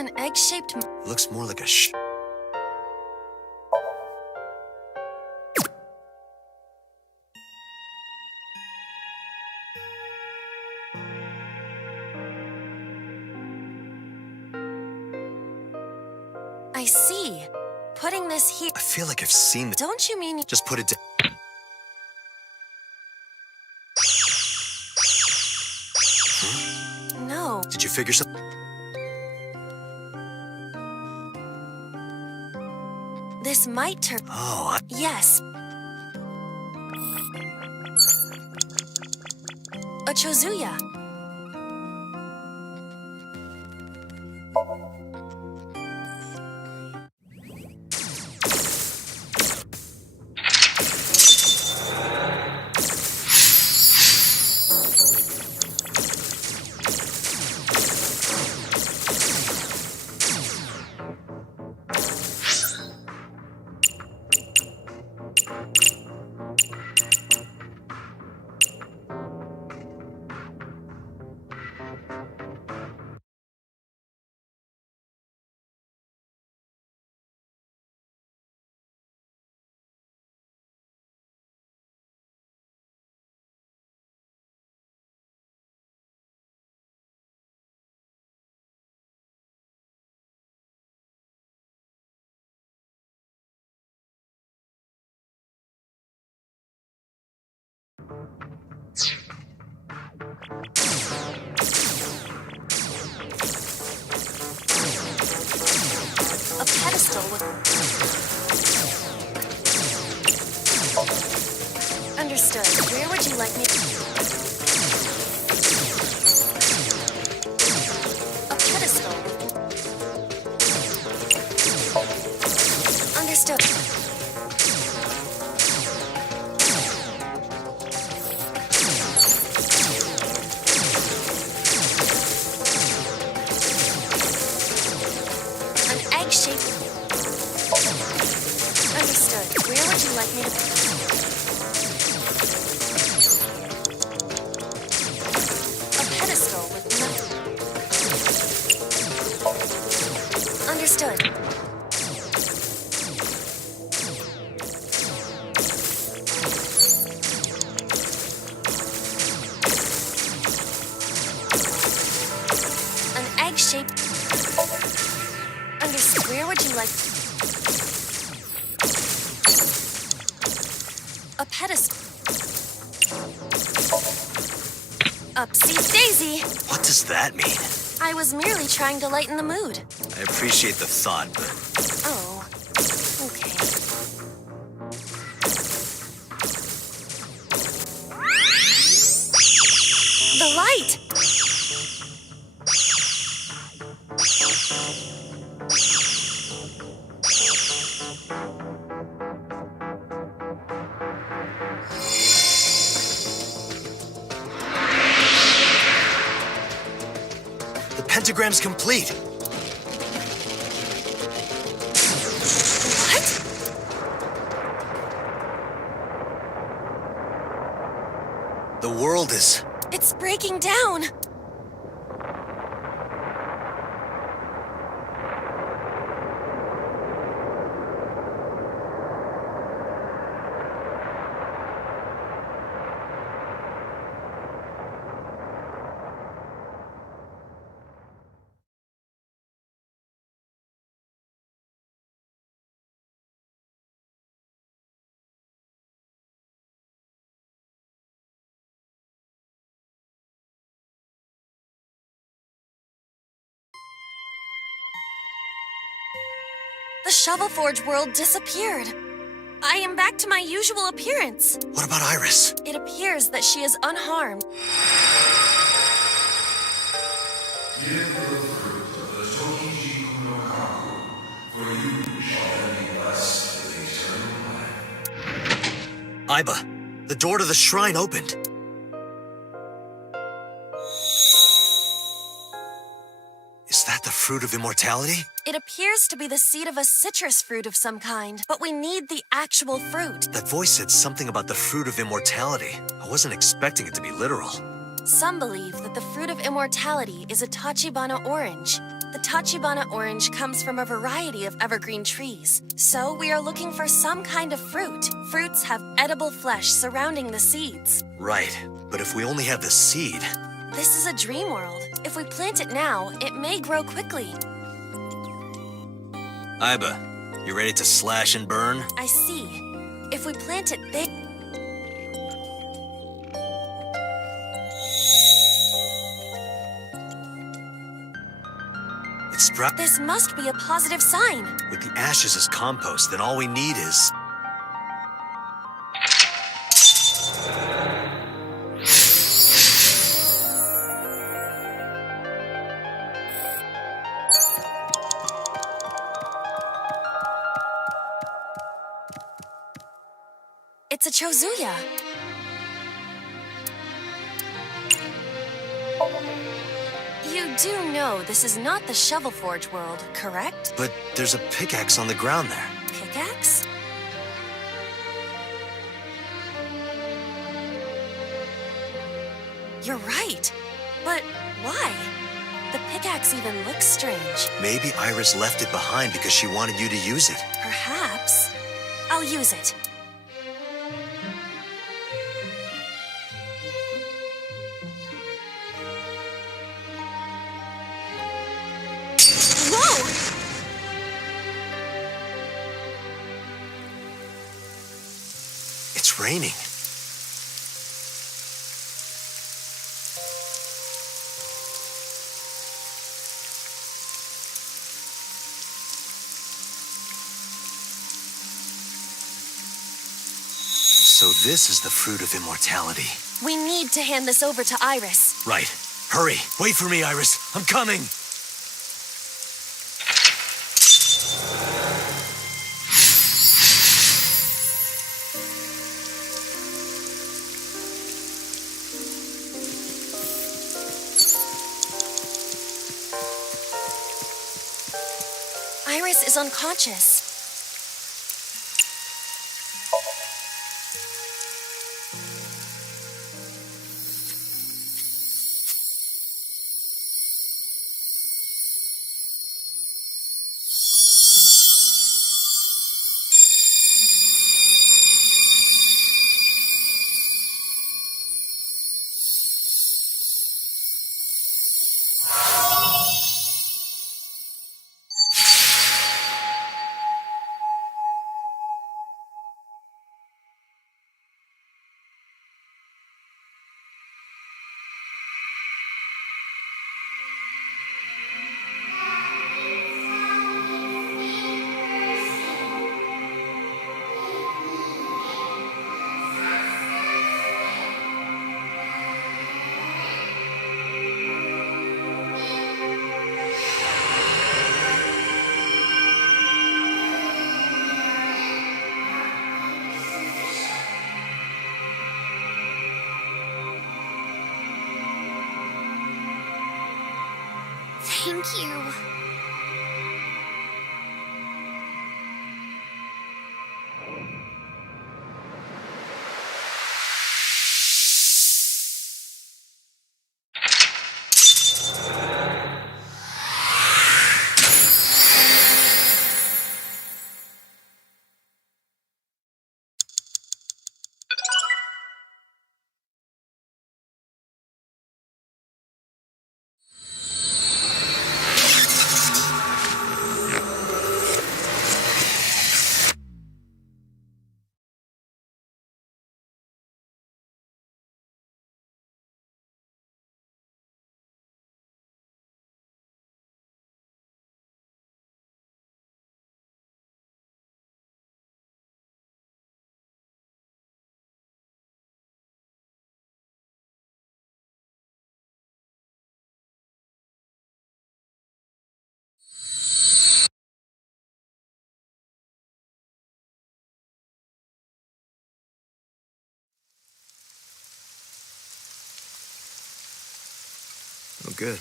An egg-shaped... It looks more like a I see. Putting this here... I feel like I've seen this. Don't you mean... Just put it down. No. Did you figure something? This might turn... Oh, Yes. A chozuya. A pedestal with... Understood. Where would you like me to... A pedestal. Understood. Shape. Understood. Where would you like me to... A pedestal with nothing. Understood. An egg-shaped... Understood. Where would you like... A pedestal. Upsy daisy. What does that mean? I was merely trying to lighten the mood. I appreciate the thought, but... Oh, okay. The light! The pentagram's complete. What? The world is... It's breaking down! The Shovel Forge world disappeared. I am back to my usual appearance. What about Iris? It appears that she is unharmed. Give the fruit of the Tokijiku no Kaku, for you shall then be blessed with eternal life. Aiba, the door to the shrine opened. Is that the fruit of immortality? It appears to be the seed of a citrus fruit of some kind, but we need the actual fruit. That voice said something about the fruit of immortality. I wasn't expecting it to be literal. Some believe that the fruit of immortality is a Tachibana orange. The Tachibana orange comes from a variety of evergreen trees. So we are looking for some kind of fruit. Fruits have edible flesh surrounding the seeds. Right, but if we only have the seed... This is a dream world. If we plant it now, it may grow quickly. Iba, you ready to slash and burn? I see. If we plant it big... It struck... This must be a positive sign. With the ashes as compost, then all we need is... It's a chozuya. You do know this is not the Shovel Forge world, correct? But there's a pickaxe on the ground there. Pickaxe? You're right. But why? The pickaxe even looks strange. Maybe Iris left it behind because she wanted you to use it. Perhaps. I'll use it. Whoa! It's raining. So this is the fruit of immortality. We need to hand this over to Iris. Right. Hurry. Wait for me, Iris. I'm coming. Iris is unconscious. Thank you. Oh, good.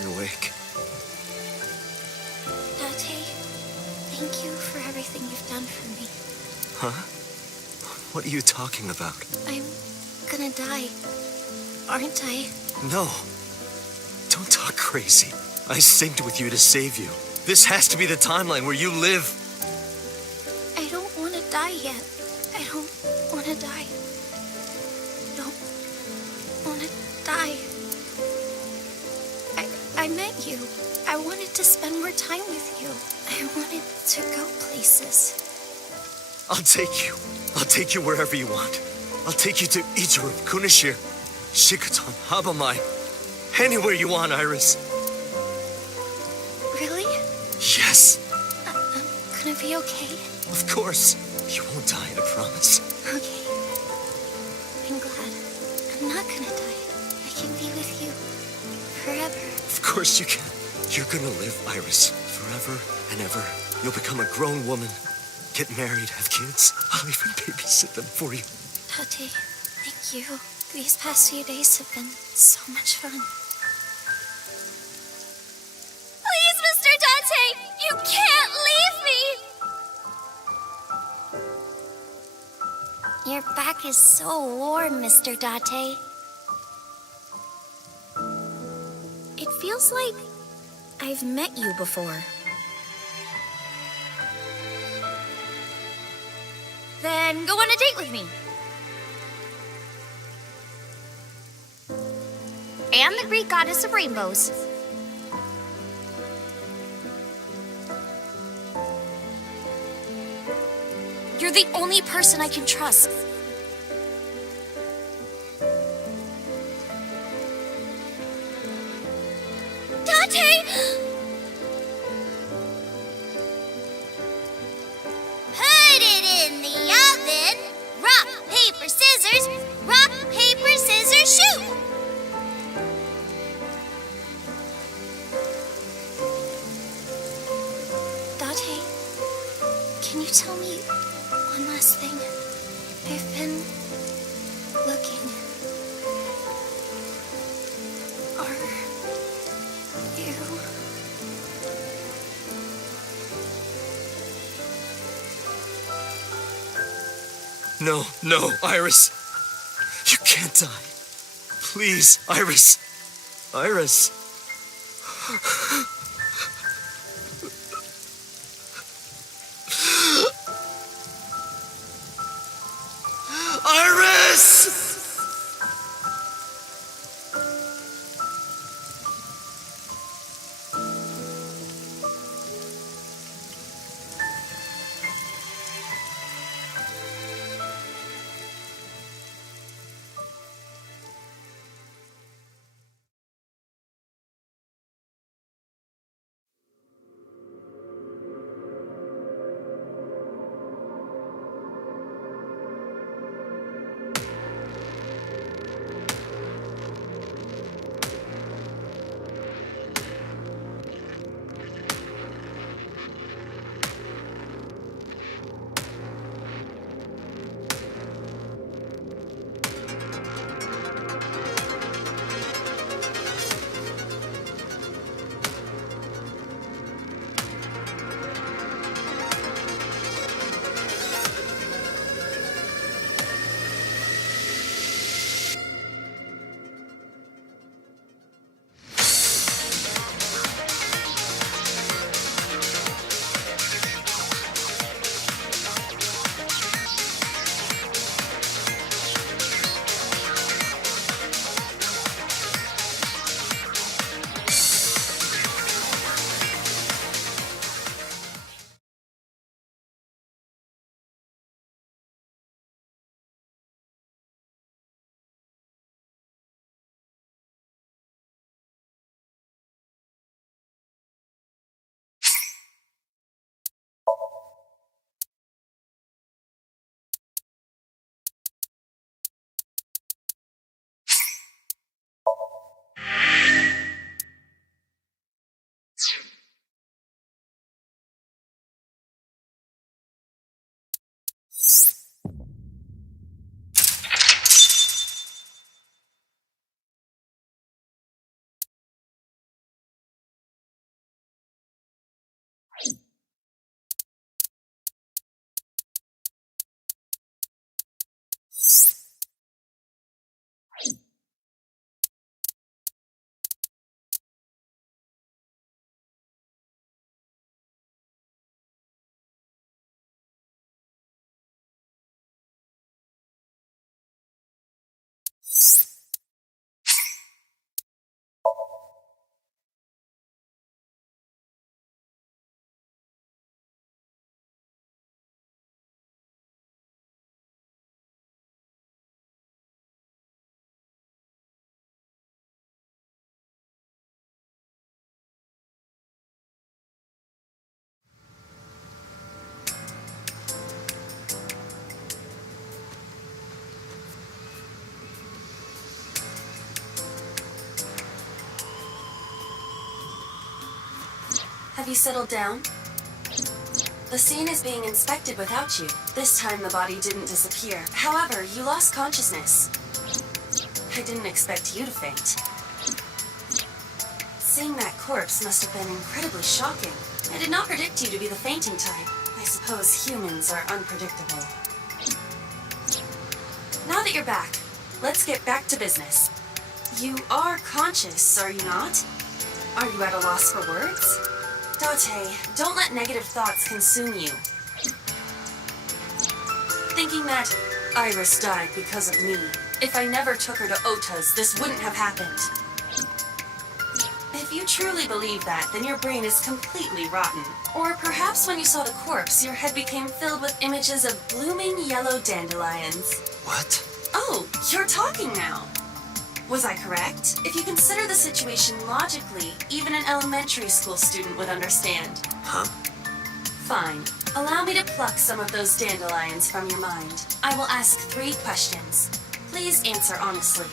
You're awake. Date, thank you for everything you've done for me. Huh? What are you talking about? I'm gonna die, aren't I? No. Don't talk crazy. I synced with you to save you. This has to be the timeline where you live. I don't want to die yet. I don't want to die. Don't want to die. I met you. I wanted to spend more time with you. I wanted to go places. I'll take you. I'll take you wherever you want. I'll take you to Ichiru, Kunashir, Shikotan, Habamai. Anywhere you want, Iris. Really? Yes, I'm gonna be okay. of course. You won't die, I promise. Okay. I'm glad. I'm not gonna die. I can be with you forever. Of course you can. You're gonna live, Iris, forever and ever. You'll become a grown woman, get married, have kids. I'll even babysit them for you. Tate, thank you. These past few days have been so much fun. Please, Mr. Date, you can't leave me! Your back is so warm, Mr. Date. It feels like I've met you before. Then go on a date with me. And the Greek goddess of rainbows. You're the only person I can trust. Date! Put it in the oven. Rock, paper, scissors. Rock, paper, scissors, shoot! Date, can you tell me one last thing? I've been looking. Are you... No, no, Iris. You can't die. Please, Iris. Iris. Iris! Have you settled down? The scene is being inspected without you. This time the body didn't disappear. However, you lost consciousness. I didn't expect you to faint. Seeing that corpse must have been incredibly shocking. I did not predict you to be the fainting type. I suppose humans are unpredictable. Now that you're back, let's get back to business. You are conscious, are you not? Are you at a loss for words? Date, don't let negative thoughts consume you. Thinking that Iris died because of me. If I never took her to Ota's, this wouldn't have happened. If you truly believe that, then your brain is completely rotten. Or perhaps when you saw the corpse, your head became filled with images of blooming yellow dandelions. What? Oh, you're talking now. Was I correct? If you consider the situation logically, even an elementary school student would understand. Huh? Fine. Allow me to pluck some of those dandelions from your mind. I will ask 3 questions. Please answer honestly.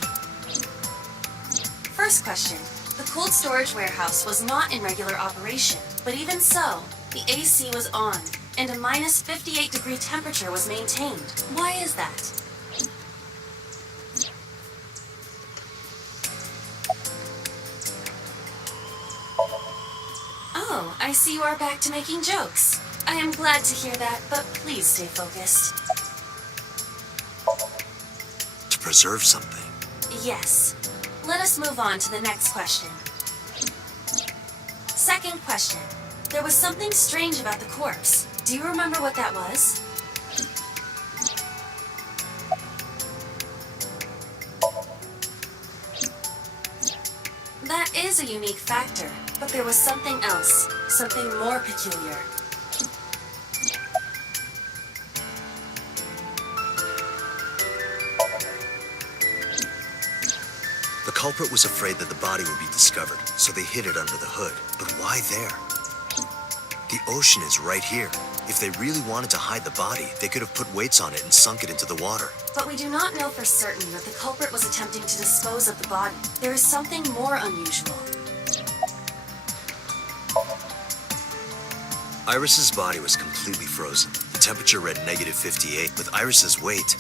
First question. The cold storage warehouse was not in regular operation, but even so, the AC was on, and a minus 58-degree temperature was maintained. Why is that? Oh, I see you are back to making jokes. I am glad to hear that, but please stay focused. To preserve something. Yes. Let us move on to the next question. Second question. There was something strange about the corpse. Do you remember what that was? That is a unique factor, but there was something else, something more peculiar. The culprit was afraid that the body would be discovered, so they hid it under the hood. But why there? The ocean is right here. If they really wanted to hide the body, they could have put weights on it and sunk it into the water. But we do not know for certain that the culprit was attempting to dispose of the body. There is something more unusual. Iris's body was completely frozen. The temperature read -58 with Iris's weight.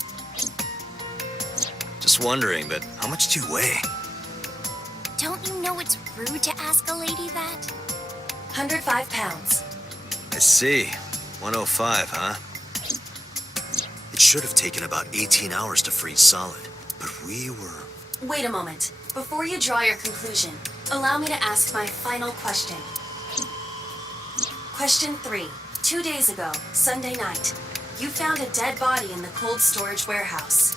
Just wondering, but how much do you weigh? Don't you know it's rude to ask a lady that? 105 pounds. I see. 105, huh? It should have taken about 18 hours to freeze solid, but we were... Wait a moment. Before you draw your conclusion, allow me to ask my final question. Question 3. 2 days ago, Sunday night, you found a dead body in the cold storage warehouse.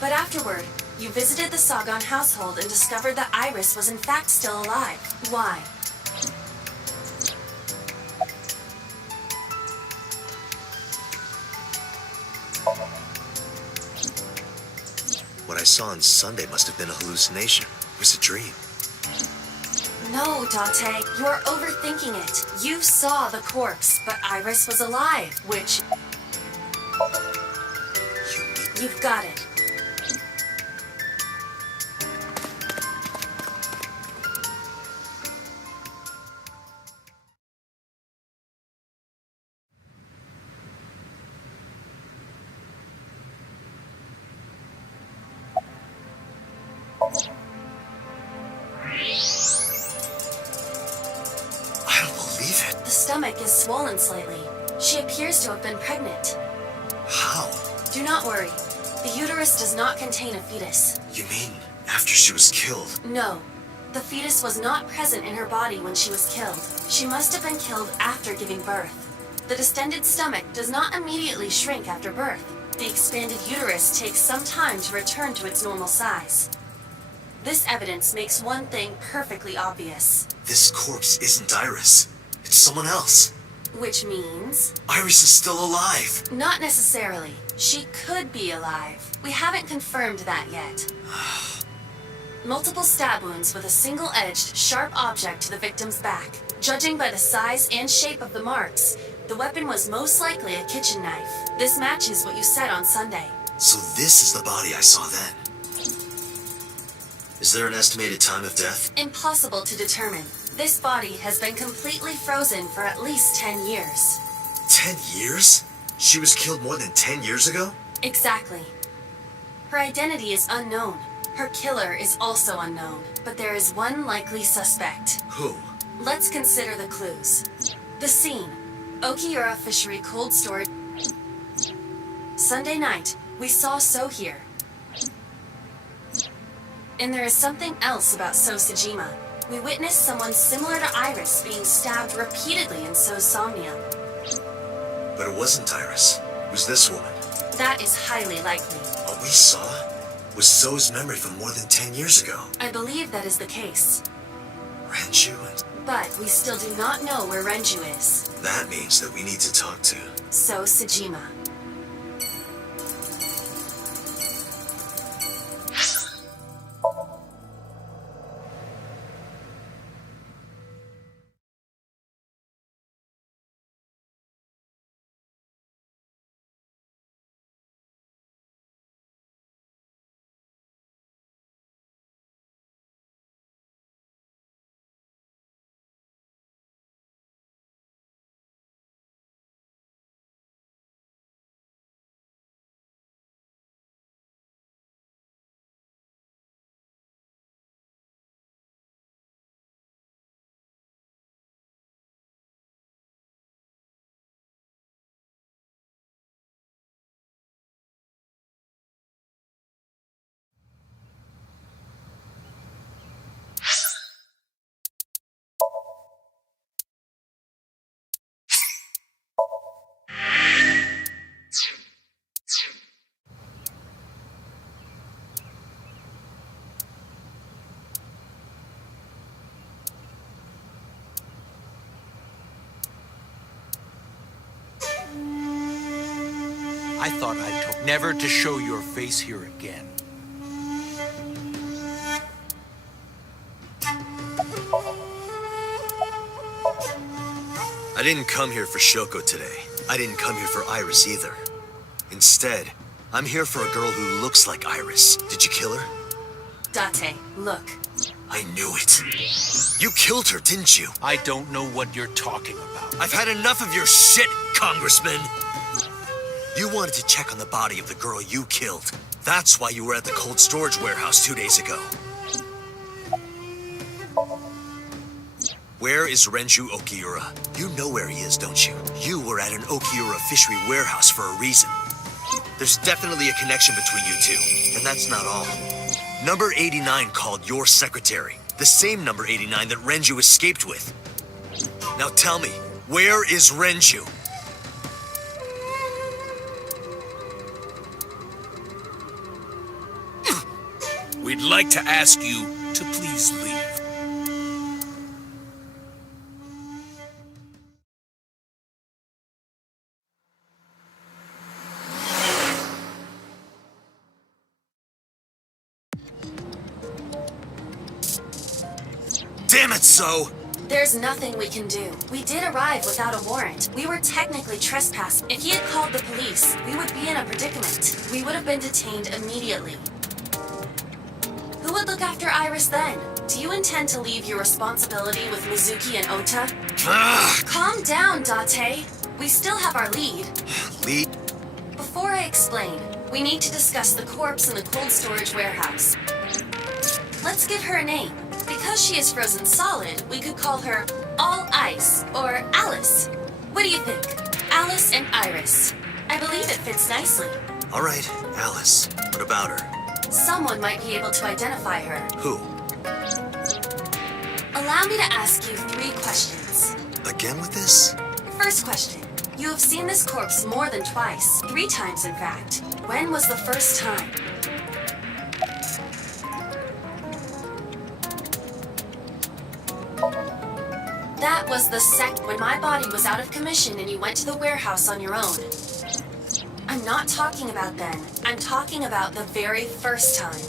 But afterward, you visited the Sagan household and discovered that Iris was in fact still alive. Why? What I saw on Sunday must have been a hallucination. It was a dream. No, Date, you're overthinking it. You saw the corpse, but Iris was alive, which... You mean... You've got it. I don't believe it. The stomach is swollen slightly. She appears to have been pregnant. How? Do not worry. The uterus does not contain a fetus. You mean after she was killed? No. The fetus was not present in her body when she was killed. She must have been killed after giving birth. The distended stomach does not immediately shrink after birth. The expanded uterus takes some time to return to its normal size. This evidence makes one thing perfectly obvious. This corpse isn't Iris. It's someone else. Which means... Iris is still alive. Not necessarily. She could be alive. We haven't confirmed that yet. Multiple stab wounds with a single-edged, sharp object to the victim's back. Judging by the size and shape of the marks, the weapon was most likely a kitchen knife. This matches what you said on Sunday. So this is the body I saw then. Is there an estimated time of death? Impossible to determine. This body has been completely frozen for at least 10 years. 10 years? She was killed more than 10 years ago? Exactly. Her identity is unknown. Her killer is also unknown, but there is one likely suspect. Who? Let's consider the clues. The scene. Okiura Fishery Cold Storage. Sunday night, we saw So here. And there is something else about So Sejima. We witnessed someone similar to Iris being stabbed repeatedly in So's Somnium. But it wasn't Iris. It was this woman. That is highly likely. What we saw was So's memory from more than 10 years ago. I believe that is the case. Renju and... But we still do not know where Renju is. That means that we need to talk to... So Sejima. I thought I told never to show your face here again. I didn't come here for Shoko today. I didn't come here for Iris either. Instead, I'm here for a girl who looks like Iris. Did you kill her? Date, look. I knew it. You killed her, didn't you? I don't know what you're talking about. I've had enough of your shit, Congressman. You wanted to check on the body of the girl you killed. That's why you were at the cold storage warehouse 2 days ago. Where is Renju Okiura? You know where he is, don't you? You were at an Okiura fishery warehouse for a reason. There's definitely a connection between you two, and that's not all. Number 89 called your secretary, the same number 89 that Renju escaped with. Now tell me, where is Renju? We'd like to ask you to please leave. Damn it, So! There's nothing we can do. We did arrive without a warrant. We were technically trespassing. If he had called the police, we would be in a predicament. We would have been detained immediately. Who would look after Iris then? Do you intend to leave your responsibility with Mizuki and Ota? Ugh. Calm down, Date. We still have our lead. Lead? Before I explain, we need to discuss the corpse in the cold storage warehouse. Let's give her a name. Because she is frozen solid, we could call her All Ice or Alice. What do you think? Alice and Iris. I believe it fits nicely. All right, Alice. What about her? Someone might be able to identify her. Who? Allow me to ask you 3 questions. Again with this? First question. You have seen this corpse more than twice. 3 times, in fact. When was the first time? That was the second, when my body was out of commission and you went to the warehouse on your own. I'm not talking about then. I'm talking about the very first time.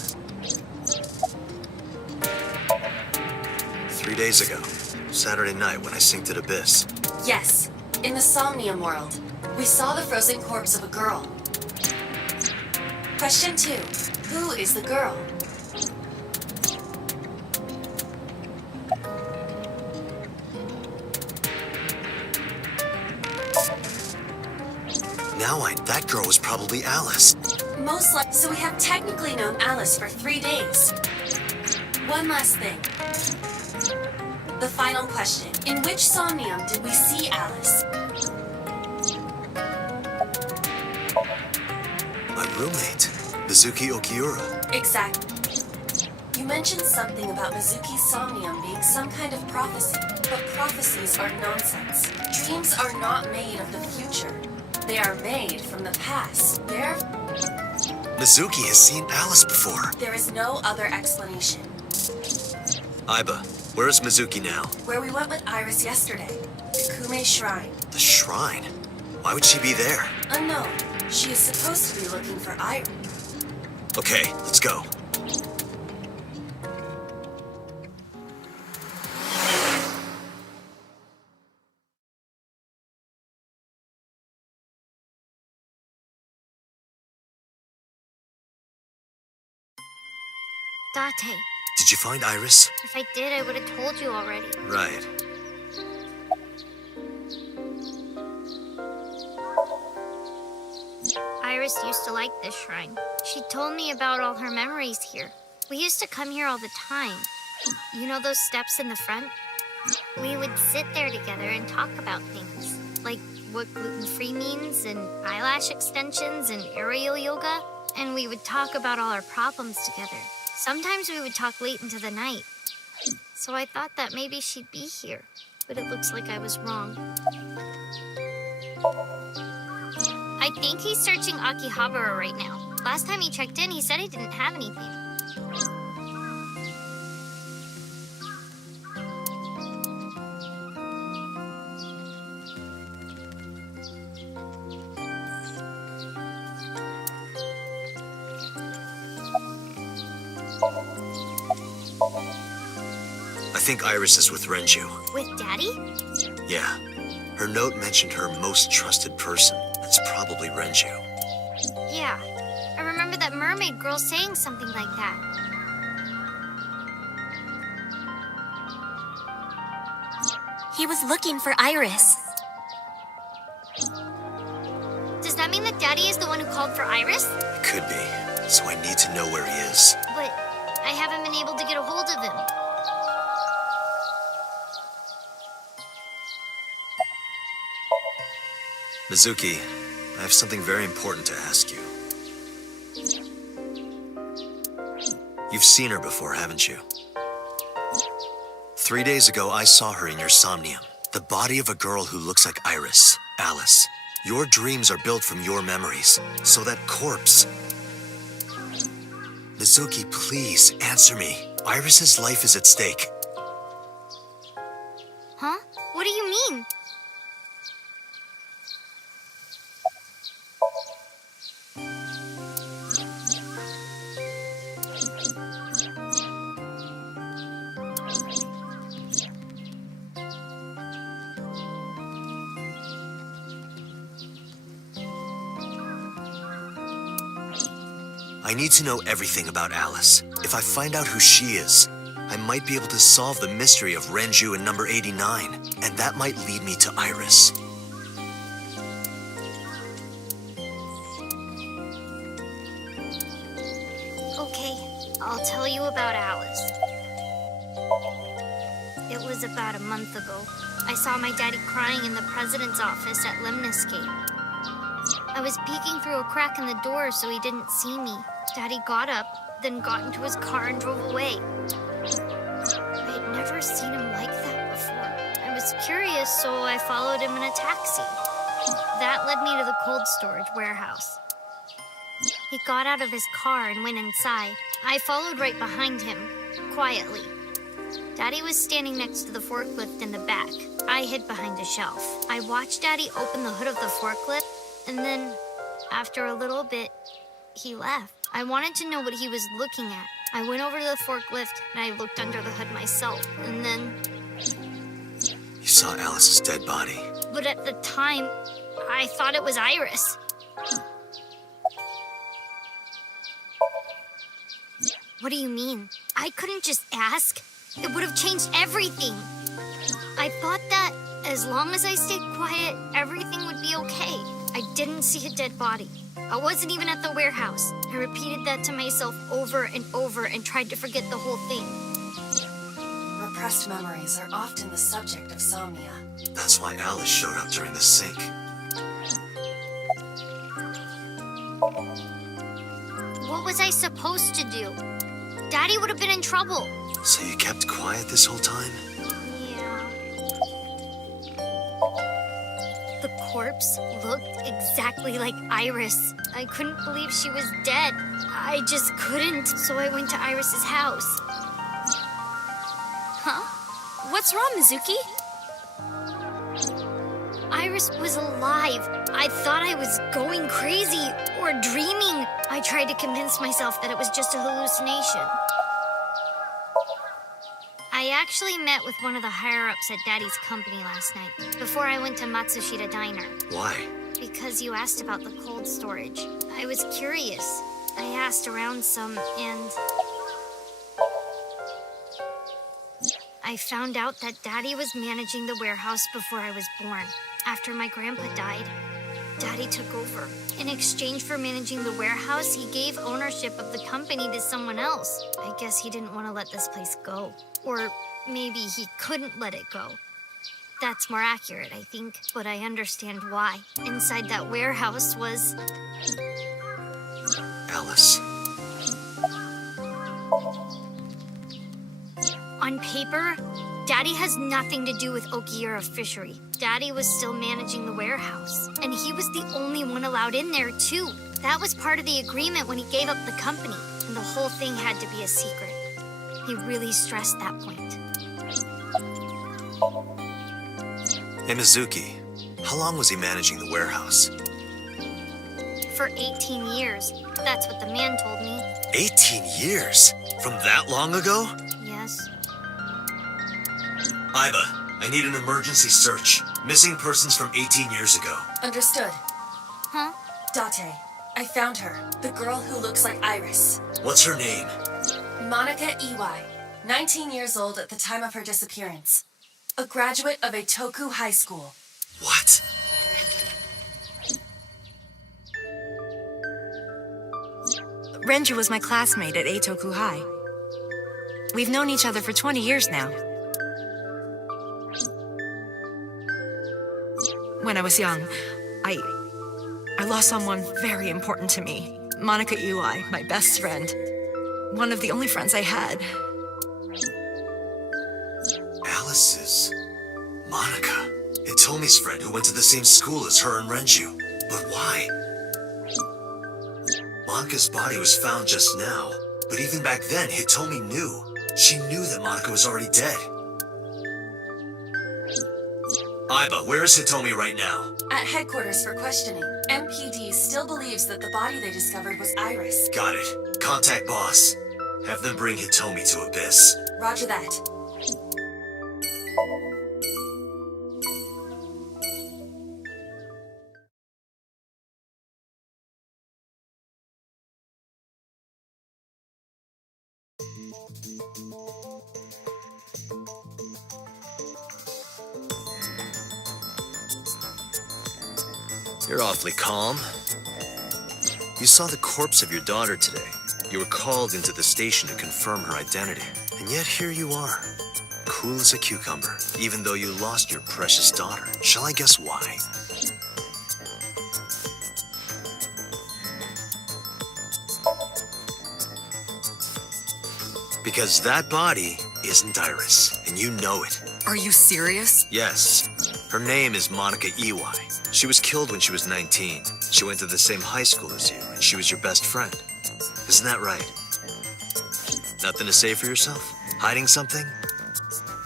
3 days ago. Saturday night when I synced at Abyss. Yes, in the Somnium world. We saw the frozen corpse of a girl. Question 2. Who is the girl? That girl was probably Alice. Most likely. So we have technically known Alice for 3 days. One last thing. The final question. In which Somnium did we see Alice? My roommate, Mizuki Okiura. Exactly. You mentioned something about Mizuki's Somnium being some kind of prophecy, but prophecies are nonsense. Dreams are not made of the future. They are made from the past. Mizuki has seen Alice before. There is no other explanation. Aiba, where is Mizuki now? Where we went with Iris yesterday, the Kume Shrine. The shrine? Why would she be there? Unknown. She is supposed to be looking for Iris. Okay, let's go. Date, Did you find Iris? if I did, I would have told you already. Right. Iris used to like this shrine. She told me about all her memories here. We used to come here all the time. You know those steps in the front? We would sit there together and talk about things, like what gluten-free means and eyelash extensions and aerial yoga. And we would talk about all our problems together. Sometimes we would talk late into the night. So I thought that maybe she'd be here, but it looks like I was wrong. I think he's searching Akihabara right now. Last time he checked in, he said he didn't have anything. I think Iris is with Renju. With Daddy? Yeah. Her note mentioned her most trusted person. It's probably Renju. Yeah. I remember that mermaid girl saying something like that. He was looking for Iris. Does that mean that Daddy is the one who called for Iris? It could be. So I need to know where he is. But I haven't been able to get a hold of him. Mizuki, I have something very important to ask you. You've seen her before, haven't you? 3 days ago, I saw her in your Somnium. The body of a girl who looks like Iris, Alice. Your dreams are built from your memories, so that corpse... Mizuki, please, answer me. Iris's life is at stake. Huh? What do you mean? I need to know everything about Alice. If I find out who she is, I might be able to solve the mystery of Renju and number 89, and that might lead me to Iris. Okay, I'll tell you about Alice. It was about a month ago. I saw my daddy crying in the president's office at Lemniscape. I was peeking through a crack in the door so he didn't see me. Daddy got up, then got into his car and drove away. I had never seen him like that before. I was curious, so I followed him in a taxi. That led me to the cold storage warehouse. He got out of his car and went inside. I followed right behind him, quietly. Daddy was standing next to the forklift in the back. I hid behind a shelf. I watched Daddy open the hood of the forklift, and then, after a little bit, he left. I wanted to know what he was looking at. I went over to the forklift, and I looked under the hood myself, and then... You saw Alice's dead body. But at the time, I thought it was Iris. What do you mean? I couldn't just ask. It would have changed everything. I thought that as long as I stayed quiet, everything would be okay. I didn't see a dead body. I wasn't even at the warehouse. I repeated that to myself over and over and tried to forget the whole thing. Repressed memories are often the subject of somnia. That's why Alice showed up during the sync. What was I supposed to do? Daddy would have been in trouble. So you kept quiet this whole time? Yeah. The corpse looked exactly like Iris. I couldn't believe she was dead. I just couldn't, so I went to Iris's house. Huh? What's wrong, Mizuki? Iris was alive. I thought I was going crazy or dreaming. I tried to convince myself that it was just a hallucination. I actually met with one of the higher-ups at Daddy's company last night, before I went to Matsushita Diner. Why? Because you asked about the cold storage. I was curious. I asked around some, and I found out that Daddy was managing the warehouse before I was born. After my grandpa died, Daddy took over. In exchange for managing the warehouse, he gave ownership of the company to someone else. I guess he didn't want to let this place go. Or maybe he couldn't let it go. That's more accurate, I think, but I understand why. Inside that warehouse was... Alice. On paper, Daddy has nothing to do with Okiura Fishery. Daddy was still managing the warehouse, and he was the only one allowed in there, too. That was part of the agreement when he gave up the company, and the whole thing had to be a secret. He really stressed that point. Hey, Mizuki, how long was he managing the warehouse? For 18 years. That's what the man told me. 18 years? From that long ago? Yes. Iba, I need an emergency search. Missing persons from 18 years ago. Understood. Huh? Date, I found her. The girl who looks like Iris. What's her name? Monica Iwai, 19 years old at the time of her disappearance. A graduate of Eitoku High School. What? Renju was my classmate at Eitoku High. We've known each other for 20 years now. When I was young, I lost someone very important to me. Monica Iwai, my best friend. One of the only friends I had. Alice is... Monica. Hitomi's friend who went to the same school as her and Renju. But why? Monica's body was found just now. But even back then, Hitomi knew. She knew that Monica was already dead. Iba, where is Hitomi right now? At headquarters for questioning. MPD still believes that the body they discovered was Iris. Got it. Contact boss. Have them bring Hitomi to Abyss. Roger that. You're awfully calm. You saw the corpse of your daughter today. You were called into the station to confirm her identity. And yet here you are, cool as a cucumber, even though you lost your precious daughter. Shall I guess why? Because that body isn't Iris, and you know it. Are you serious? Yes. Her name is Monica Iwai. She was killed when she was 19. She went to the same high school as you, and she was your best friend. Isn't that right? Nothing to say for yourself? Hiding something?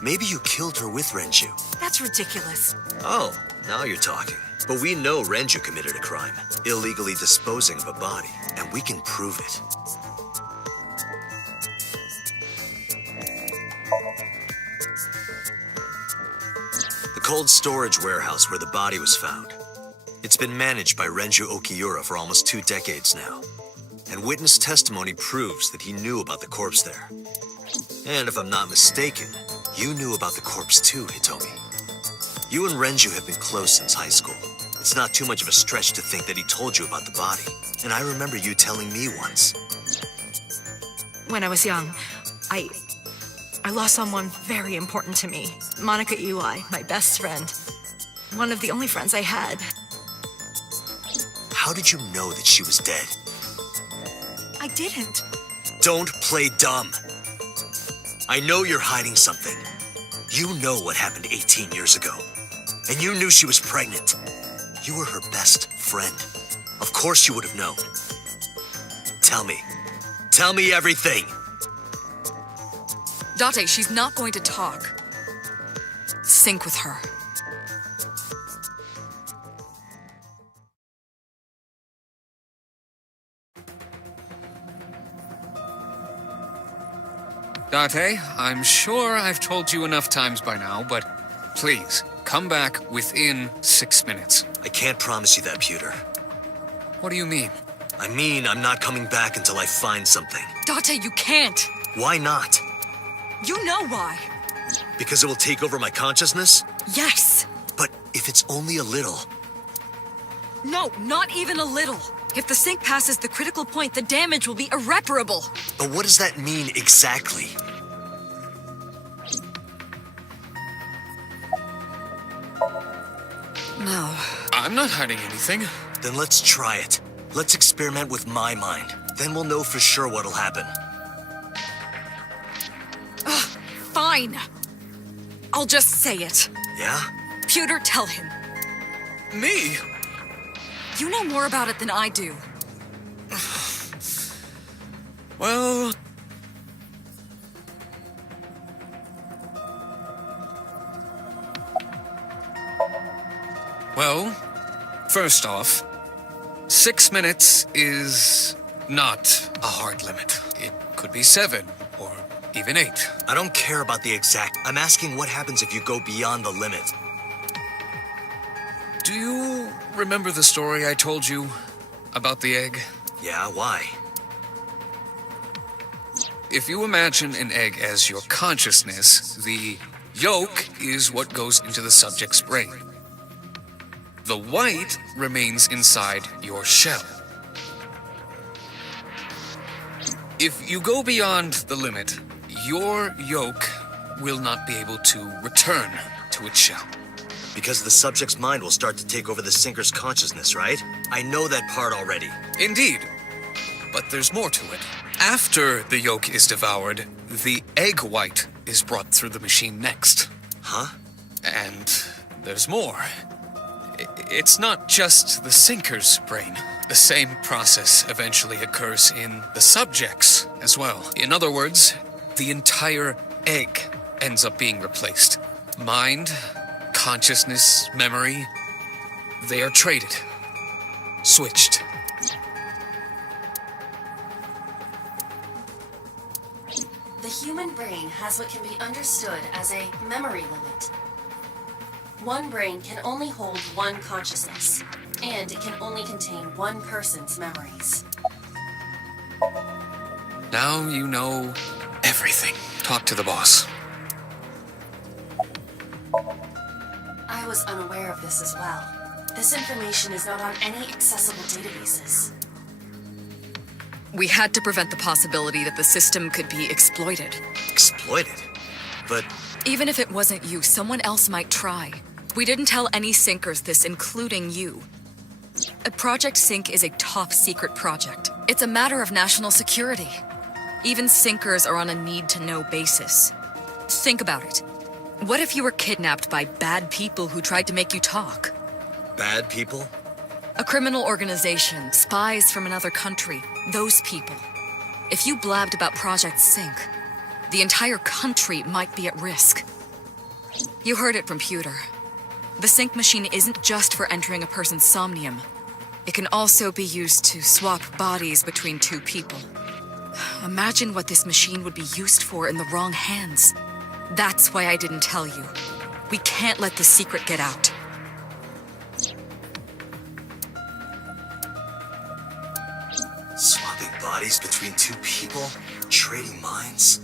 Maybe you killed her with Renju. That's ridiculous. Oh, now you're talking. But we know Renju committed a crime, illegally disposing of a body, and we can prove it. The cold storage warehouse where the body was found. It's been managed by Renju Okiura for almost 2 decades now. And witness testimony proves that he knew about the corpse there. And if I'm not mistaken, you knew about the corpse too, Hitomi. You and Renju have been close since high school. It's not too much of a stretch to think that he told you about the body. And I remember you telling me once. When I was young, I lost someone very important to me. Monica Eli, my best friend. One of the only friends I had. How did you know that she was dead? I didn't. Don't play dumb. I know you're hiding something. You know what happened 18 years ago. And you knew she was pregnant. You were her best friend. Of course you would have known. Tell me. Tell me everything. Date, she's not going to talk. Sync with her. Date, I'm sure I've told you enough times by now, but please, come back within 6 minutes. I can't promise you that, Pewter. What do you mean? I mean, I'm not coming back until I find something. Date, you can't. Why not? You know why. Because it will take over my consciousness? Yes. But if it's only a little... No, not even a little. If the sync passes the critical point, the damage will be irreparable. But what does that mean exactly? No. I'm not hiding anything. Then let's try it. Let's experiment with my mind. Then we'll know for sure what'll happen. Fine. I'll just say it. Yeah? Pewter, tell him. Me? You know more about it than I do. Well... Well, first off, 6 minutes is not a hard limit. It could be 7, or even 8. I don't care about the exact... I'm asking what happens if you go beyond the limit. Do you remember the story I told you about the egg? Yeah, why? If you imagine an egg as your consciousness, the yolk is what goes into the subject's brain. The white remains inside your shell. If you go beyond the limit, your yolk will not be able to return to its shell. Because the subject's mind will start to take over the sinker's consciousness, right? I know that part already. Indeed. But there's more to it. After the yolk is devoured, the egg white is brought through the machine next. Huh? And there's more. It's not just the sinker's brain. The same process eventually occurs in the subject's as well. In other words, the entire egg ends up being replaced. Mind, consciousness, memory, they are traded. Switched. The human brain has what can be understood as a memory limit. One brain can only hold one consciousness, and it can only contain one person's memories. Now you know everything. Talk to the boss. I was unaware of this as well. This information is not on any accessible databases. We had to prevent the possibility that the system could be exploited. Exploited? But Even if it wasn't you, someone else might try. We didn't tell any sinkers this, including you. Project Sync is a top-secret project. It's a matter of national security. Even sinkers are on a need-to-know basis. Think about it. What if you were kidnapped by bad people who tried to make you talk? bad people? A criminal organization, spies from another country, those people. If you blabbed about Project Sync, the entire country might be at risk. You heard it from Pewter. The sync machine isn't just for entering a person's somnium. It can also be used to swap bodies between two people. Imagine what this machine would be used for in the wrong hands. That's why I didn't tell you. We can't let the secret get out. Swapping bodies between two people? Trading minds?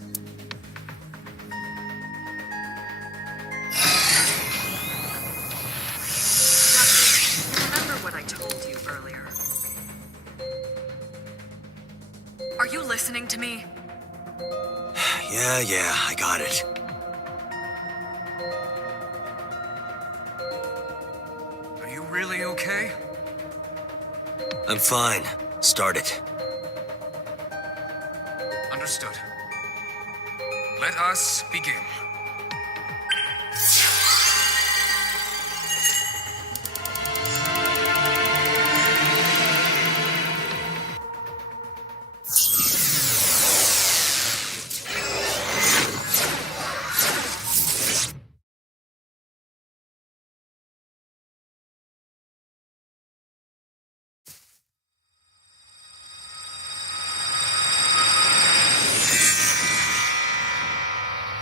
Yeah, I got it. Are you really okay? I'm fine. Start it. Understood. Let us begin.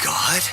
God?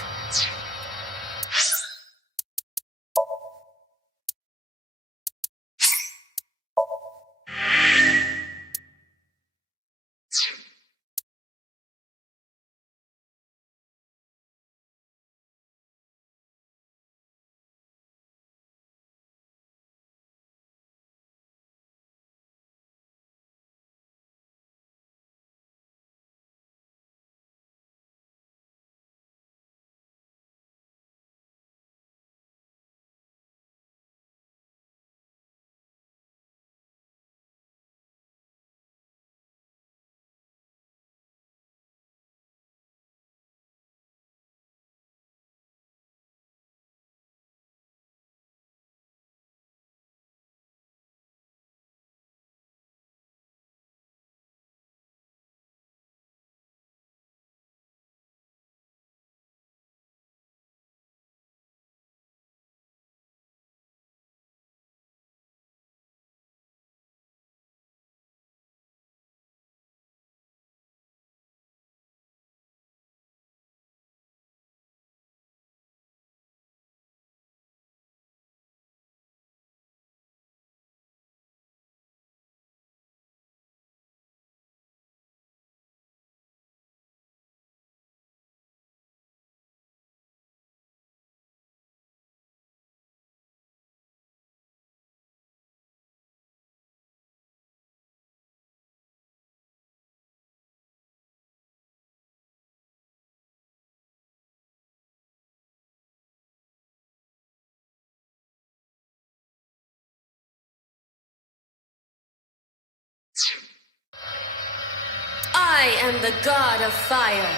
I am the god of fire.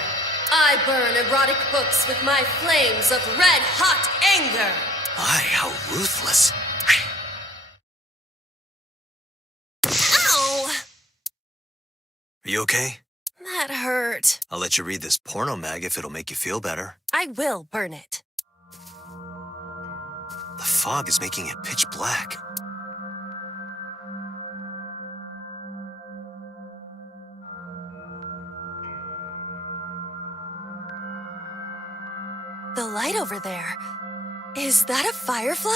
I burn erotic books with my flames of red-hot anger. My, how ruthless. Ow! Are you okay? That hurt. I'll let you read this porno mag if it'll make you feel better. I will burn it. The fog is making it pitch black. The light over there. Is that a firefly?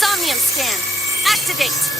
Somnium scan. Activate.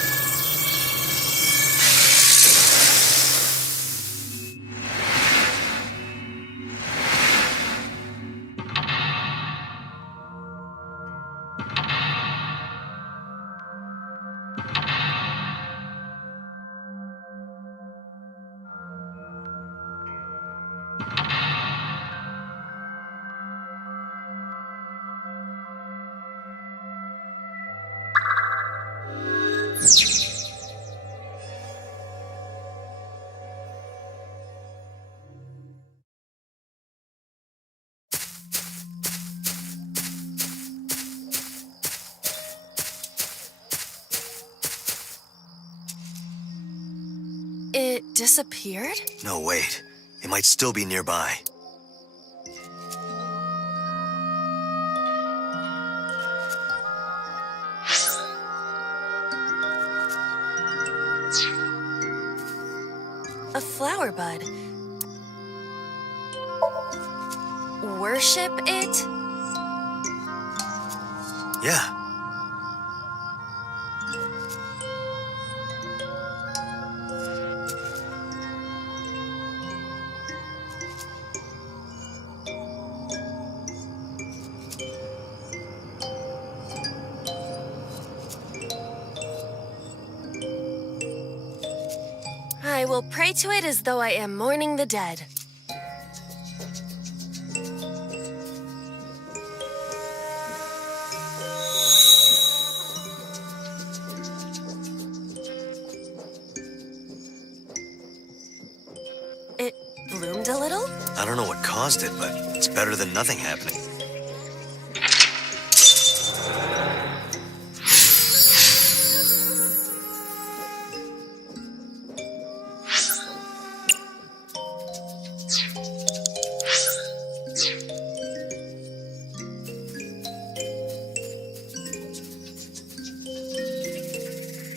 It disappeared? No, wait. It might still be nearby. A flower bud. Worship it? Yeah. I will pray to it as though I am mourning the dead. It bloomed a little? I don't know what caused it, but it's better than nothing happening.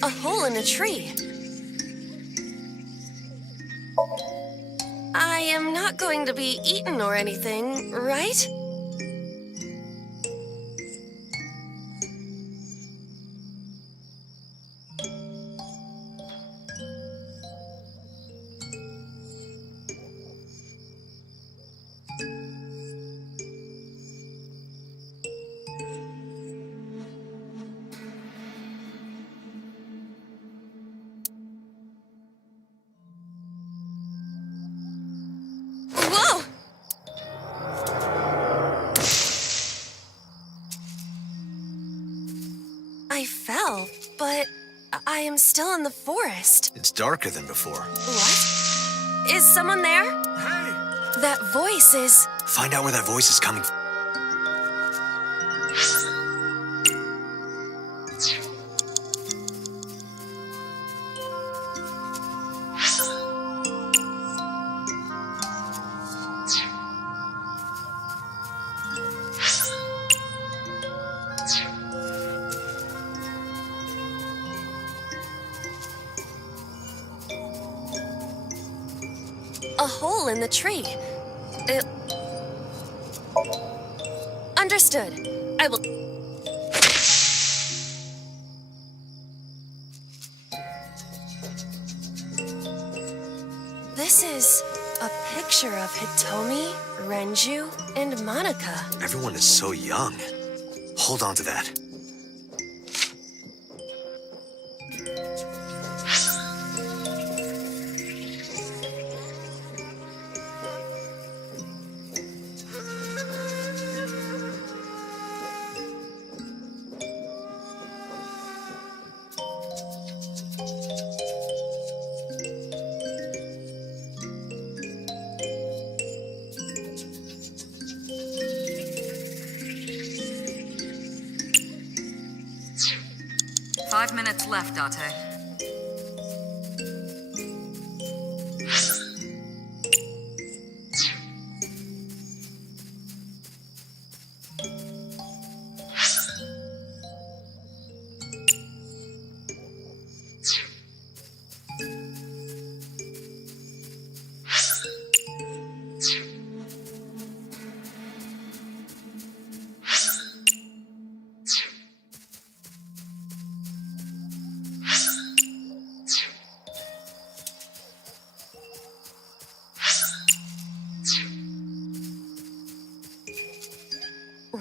A hole in a tree. I am not going to be eaten or anything, right? Whoa! I fell, but I am still in the forest. It's darker than before. What? Is someone there? Hey! That voice is... Find out where that voice is coming from. a hole in the tree. Understood. I will... This is a picture of Hitomi, Renju, and Monica. Everyone is so young. Hold on to that. Five minutes left, Date.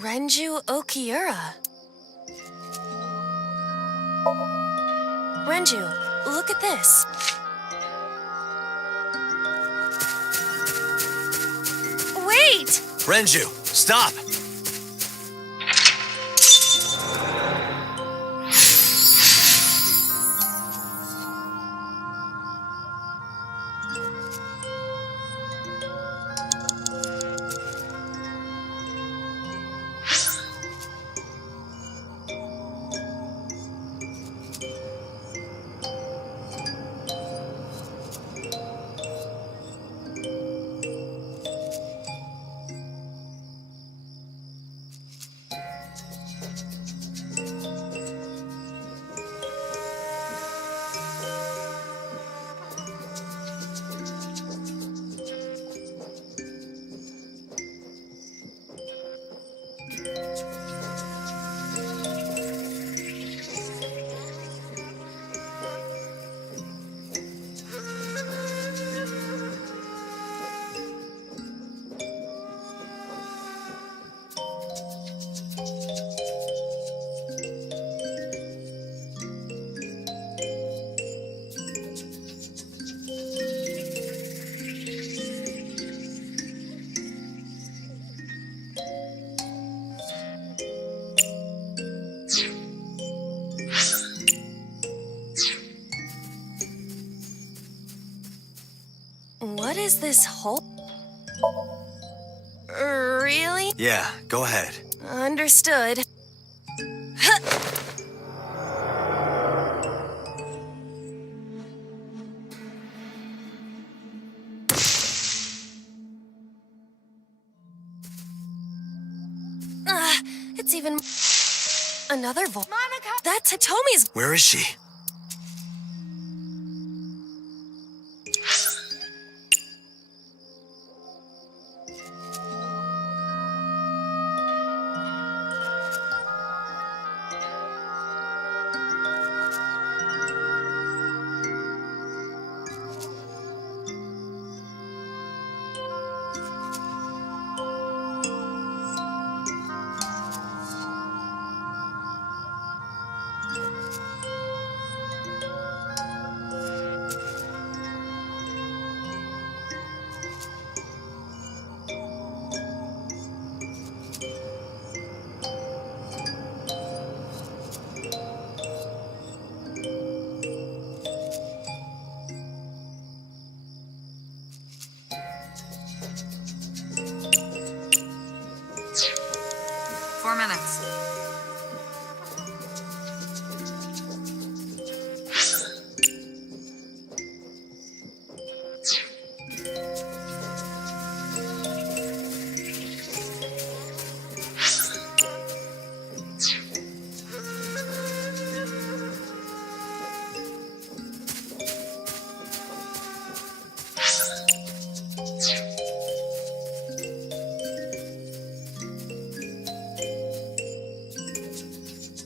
Renju Okiura. Renju, look at this. Wait! Renju, stop! What is this hole? Really? Yeah, go ahead. Understood. It's even another Monica! That's Hitomi's. Where is she?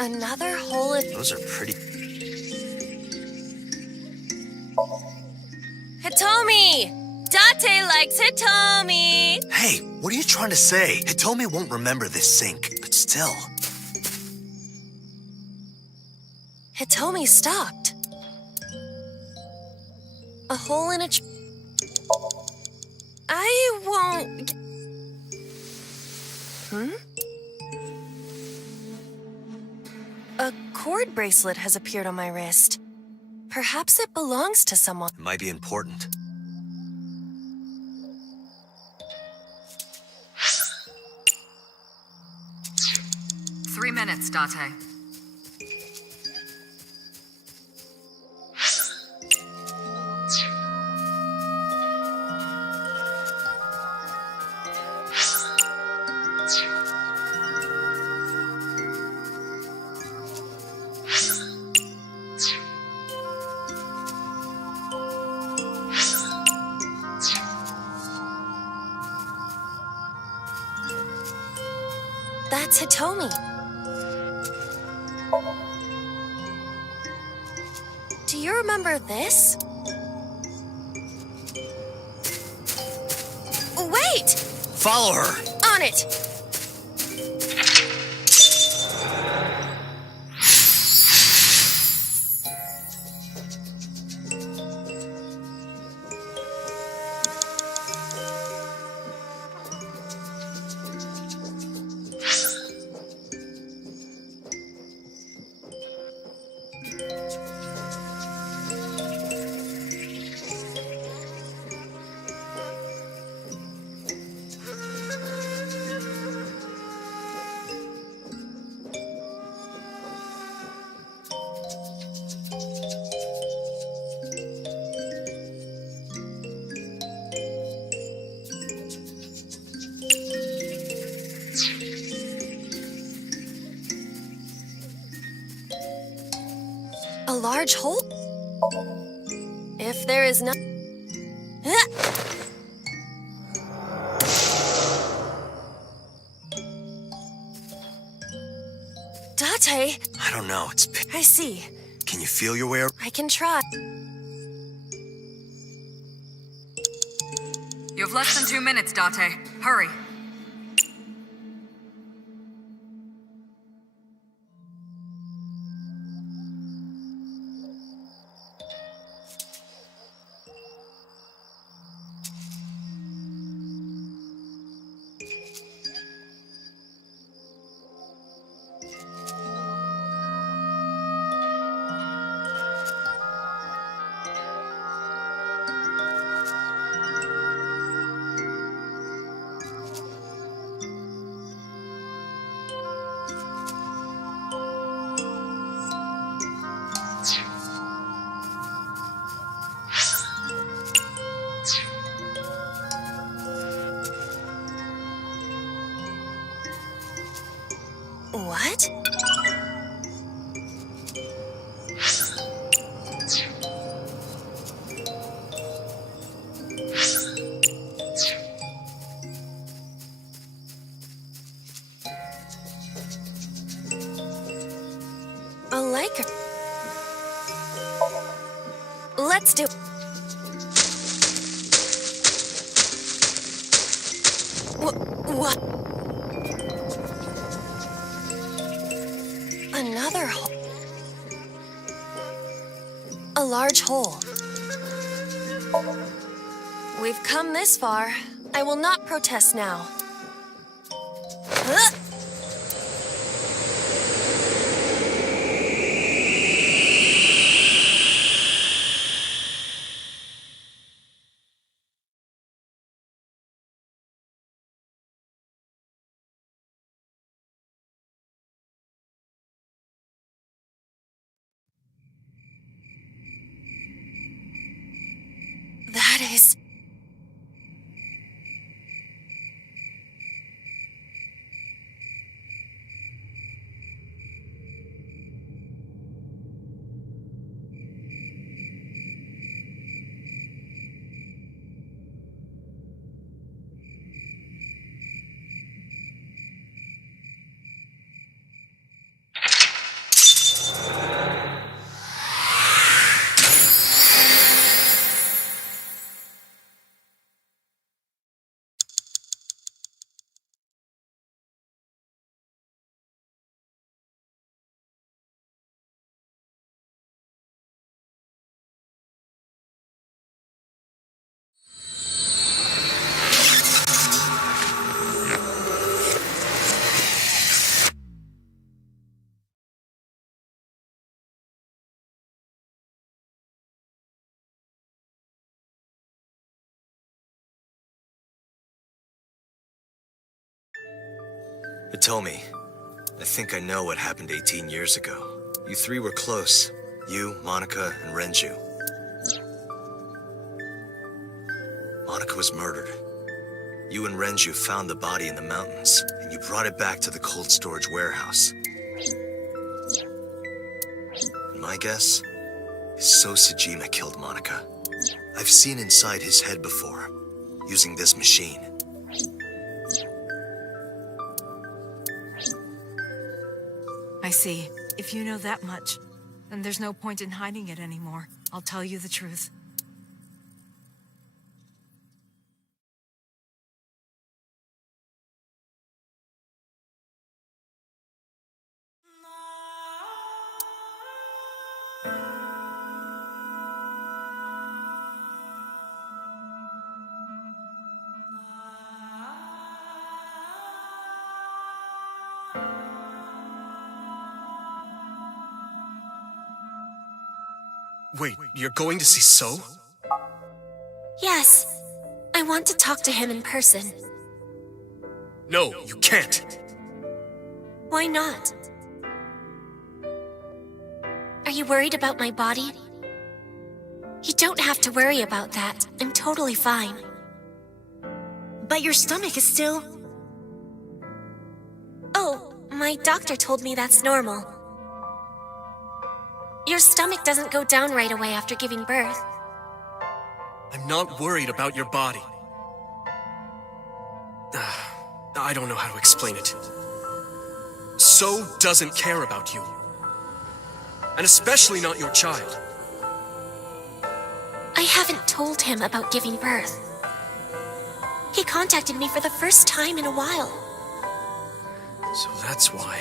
Another hole in... Those are pretty. Hitomi! Date likes Hitomi! Hey, what are you trying to say? Hitomi won't remember this sink, but still. Hitomi stopped. A hole in a... I won't... A cord bracelet has appeared on my wrist. Perhaps it belongs to someone. It might be important. Three minutes, Date. That's Hitomi. Do you remember this? Wait! Follow her! On it! A large hole? If there is no... Date? I don't know, it's... I see. Can you feel your way? I can try. You have less than 2 minutes, Date. Hurry. What? Another hole. A large hole. We've come this far. I will not protest now. Huh? That is... Hitomi, I think I know what happened 18 years ago. You three were close. You, Monica, and Renju. Monica was murdered. You and Renju found the body in the mountains, and you brought it back to the cold storage warehouse. And my guess is So Sejima killed Monica. I've seen inside his head before, using this machine. I see. If you know that much, then there's no point in hiding it anymore. I'll tell you the truth. Wait, you're going to see So? Yes. I want to talk to him in person. No, you can't. Why not? Are you worried about my body? You don't have to worry about that. I'm totally fine. But your stomach is still... Oh, my doctor told me that's normal. Your stomach doesn't go down right away after giving birth. I'm not worried about your body. I don't know how to explain it. So doesn't care about you. And especially not your child. I haven't told him about giving birth. He contacted me for the first time in a while. So that's why.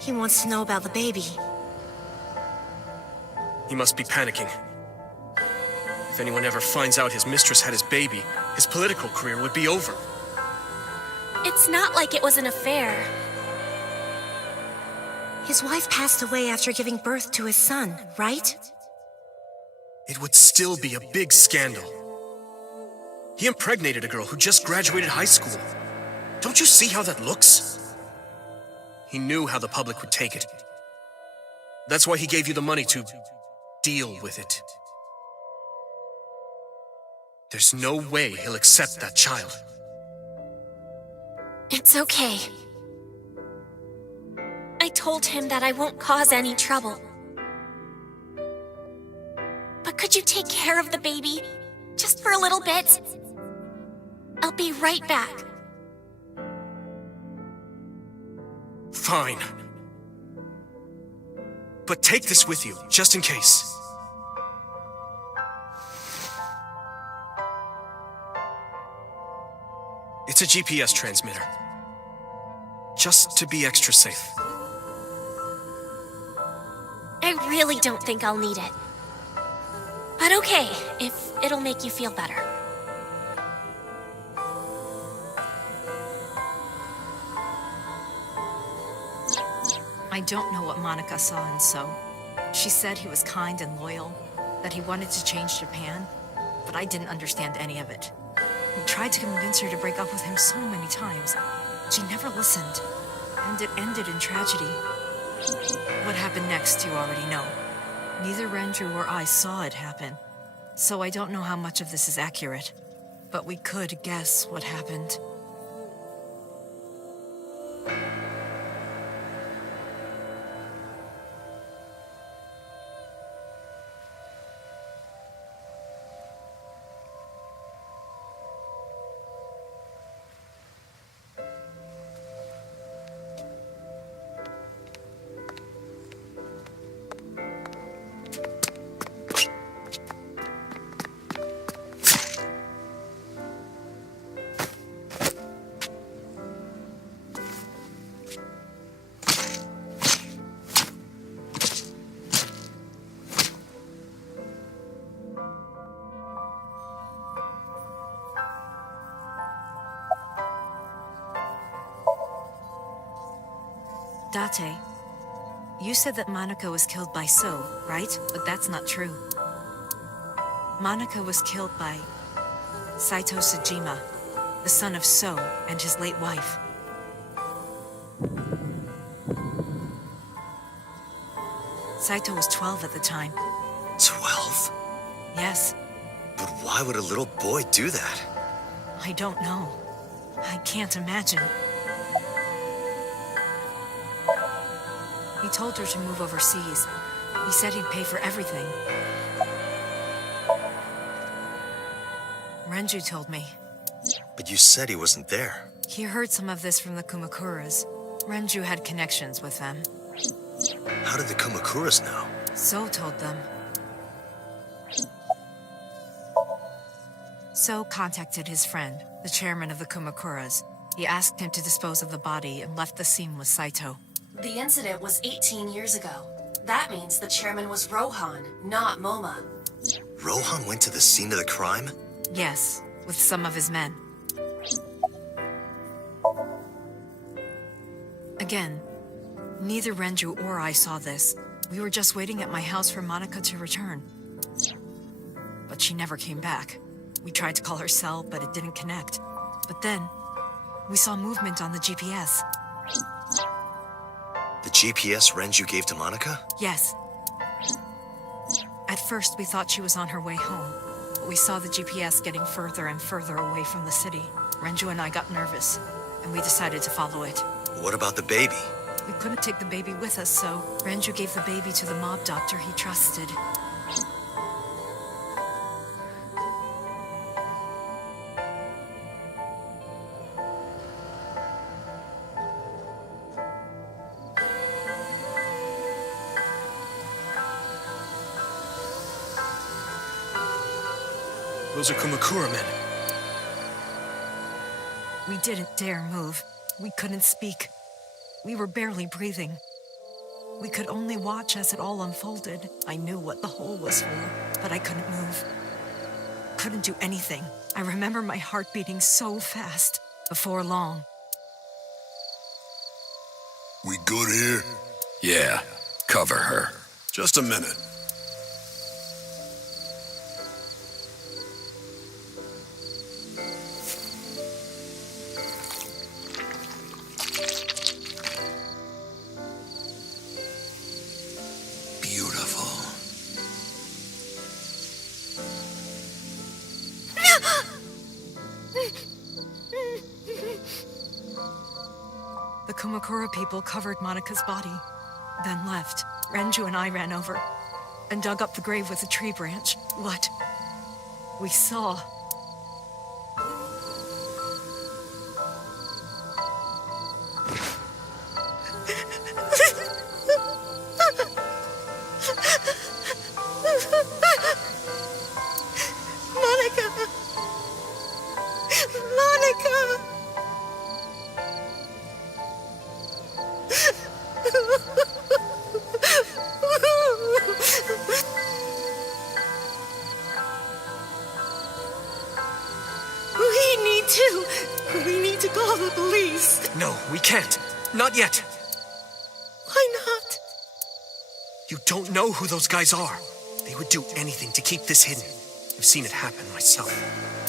He wants to know about the baby. He must be panicking. If anyone ever finds out his mistress had his baby, his political career would be over. It's not like it was an affair. His wife passed away after giving birth to his son, right? It would still be a big scandal. He impregnated a girl who just graduated high school. Don't you see how that looks? He knew how the public would take it. That's why he gave you the money to deal with it. There's no way he'll accept that child. It's okay. I told him that I won't cause any trouble. But could you take care of the baby? Just for a little bit? I'll be right back. Fine. But take this with you, just in case. It's a GPS transmitter. Just to be extra safe. I really don't think I'll need it. But okay, if it'll make you feel better. I don't know what Monica saw in So. She said he was kind and loyal, that he wanted to change Japan, but I didn't understand any of it. He tried to convince her to break up with him so many times. She never listened, and it ended in tragedy. What happened next, you already know. Neither Renju or I saw it happen, so I don't know how much of this is accurate, but we could guess what happened. Date, you said that Monica was killed by So, right? But that's not true. Monica was killed by Saito Sejima, the son of So and his late wife. Saito was 12 at the time. 12? Yes, But why would a little boy do that? I don't know. I can't imagine. He told her to move overseas. He said he'd pay for everything. Renju told me. But you said he wasn't there. He heard some of this from the Kumakuras. Renju had connections with them. How did the Kumakuras know? So told them. So contacted his friend, the chairman of the Kumakuras. He asked him to dispose of the body and left the scene with Saito. The incident was 18 years ago. That means the chairman was Rohan, not Moma. Rohan went to the scene of the crime? Yes, with some of his men. Again, neither Renju or I saw this. We were just waiting at my house for Monica to return. But she never came back. We tried to call her cell, but it didn't connect. But then, we saw movement on the GPS. The GPS Renju gave to Monica? Yes. At first, we thought she was on her way home, but we saw the GPS getting further and further away from the city. Renju and I got nervous, and we decided to follow it. What about the baby? We couldn't take the baby with us, so Renju gave the baby to the mob doctor he trusted. Those are Kumakura men. We didn't dare move. We couldn't speak. We were barely breathing. We could only watch as it all unfolded. I knew what the hole was for, but I couldn't move. Couldn't do anything. I remember my heart beating so fast. Before long. We good here? Yeah, cover her. Just a minute. Beautiful. The Kumakura people covered Monica's body, then left. Renju and I ran over and dug up the grave with a tree branch. What we saw. Monica! Monica! too. We need to call the police. No, we can't. Not yet. Why not? You don't know who those guys are. They would do anything to keep this hidden. I've seen it happen myself.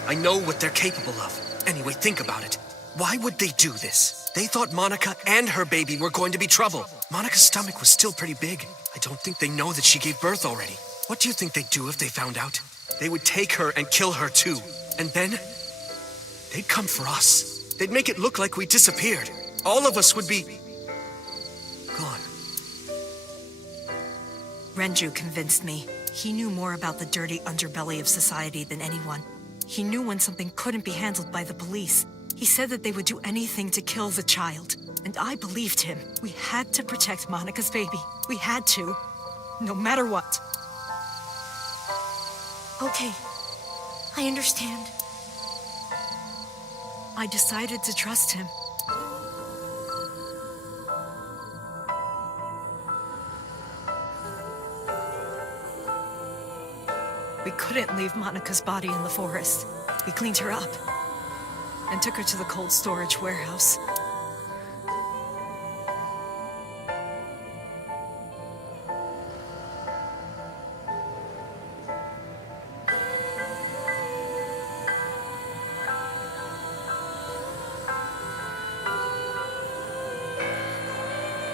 I know what they're capable of. Anyway, think about it. Why would they do this? They thought Monica and her baby were going to be trouble. Monica's stomach was still pretty big. I don't think they know that she gave birth already. What do you think they'd do if they found out? They would take her and kill her too. And then, they'd come for us. They'd make it look like we disappeared. All of us would be gone. Renju convinced me. He knew more about the dirty underbelly of society than anyone. He knew when something couldn't be handled by the police. He said that they would do anything to kill the child. And I believed him. We had to protect Monica's baby. We had to. No matter what. Okay. I understand. I decided to trust him. We couldn't leave Monica's body in the forest. We cleaned her up and took her to the cold storage warehouse.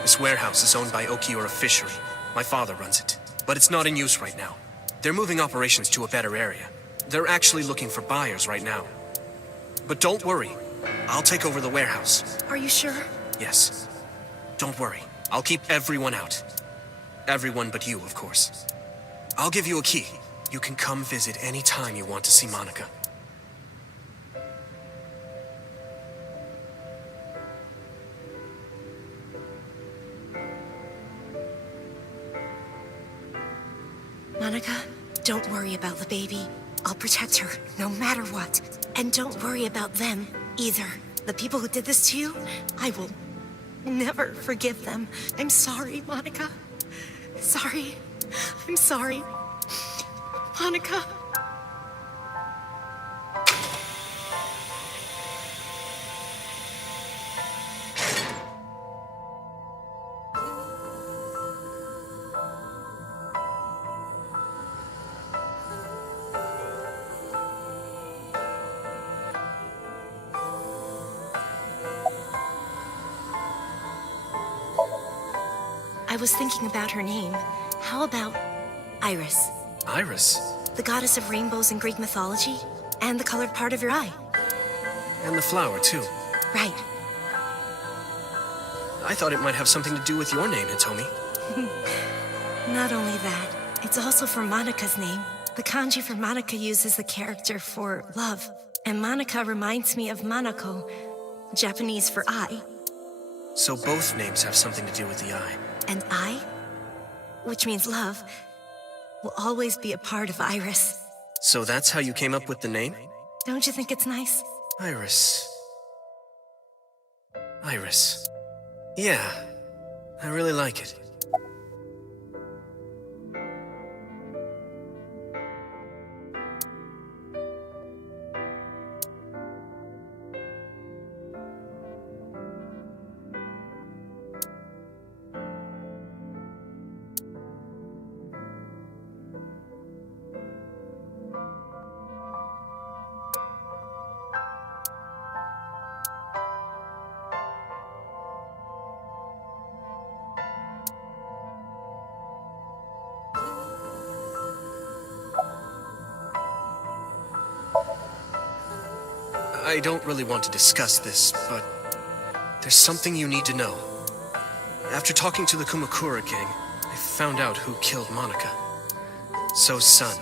This warehouse is owned by Okiura Fishery. My father runs it, but it's not in use right now. They're moving operations to a better area. They're actually looking for buyers right now. But don't worry, I'll take over the warehouse. Are you sure? Yes. Don't worry, I'll keep everyone out. Everyone but you, of course. I'll give you a key. You can come visit any time you want to see Monica. Monica, don't worry about the baby. I'll protect her, no matter what. And don't worry about them, either. The people who did this to you, I will never forgive them. I'm sorry, Monica. Sorry. I'm sorry. Monica. I was thinking about her name. How about Iris? Iris? The goddess of rainbows in Greek mythology, and the colored part of your eye. And the flower, too. Right. I thought it might have something to do with your name, Hitomi. Not only that, it's also for Monica's name. The kanji for Monica uses the character for love, and Monica reminds me of Manako, Japanese for eye. So both names have something to do with the eye. And I, which means love, will always be a part of Iris. So that's how you came up with the name? Don't you think it's nice? Iris. Iris. Yeah, I really like it. I don't really want to discuss this, but there's something you need to know. After talking to the Kumakura gang, I found out who killed Monica. So's son,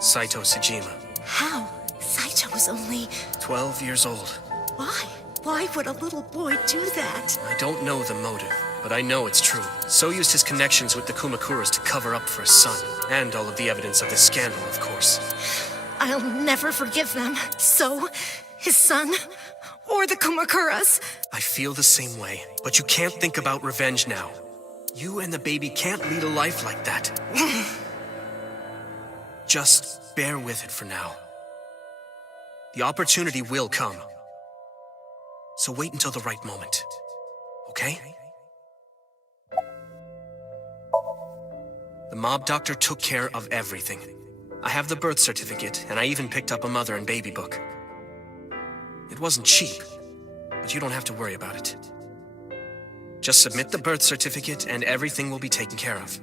Saito Sejima. How? Saito was only... 12 years old. Why? Why would a little boy do that? I don't know the motive, but I know it's true. So used his connections with the Kumakuras to cover up for his son, and all of the evidence of the scandal, of course. I'll never forgive them. So, his son, or the Kumakuras. I feel the same way, but you can't think about revenge now. You and the baby can't lead a life like that. Just bear with it for now. The opportunity will come. So wait until the right moment. Okay? The mob doctor took care of everything. I have the birth certificate, and I even picked up a mother and baby book. It wasn't cheap, but you don't have to worry about it. Just submit the birth certificate and everything will be taken care of.